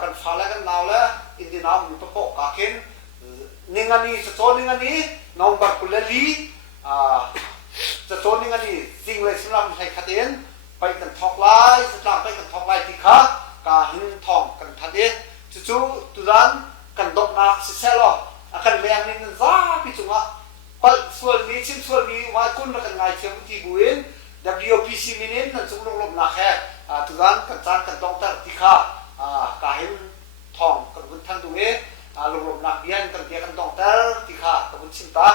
กันฟ้าแล้วกันหนาวแล้วอินเดียน้ำมีประปกกาเข็นนิ่งอันนี้จะโจนิ่งอันนี้น้องบัดกุลลีจะโจนิ่งอันนี้สิ่งเลยสำหรับให้ขัดเองไปกันทอกไล่สำหรับไปกันทอกไล่ที่ค่ะกาหินทองกันทัดเองจู่ๆตุลันกันดอกนักเสียหรอกันแรงนี่นั่นจ้าพี่จุงอ่ะปัลส่วนนี้ชิ้นส่วนนี้มาคุณมากันไงเชื่อมที่บุญWPC มินินั่นจุงลงนักแค่ตุลันกันจานกันดอกแต่ที่ค่ะกาหินทองกันบุญทันตัวเองลงนักเบียนกันเดียกันดอกแต่ที่ค่ะกันบุญชิมตา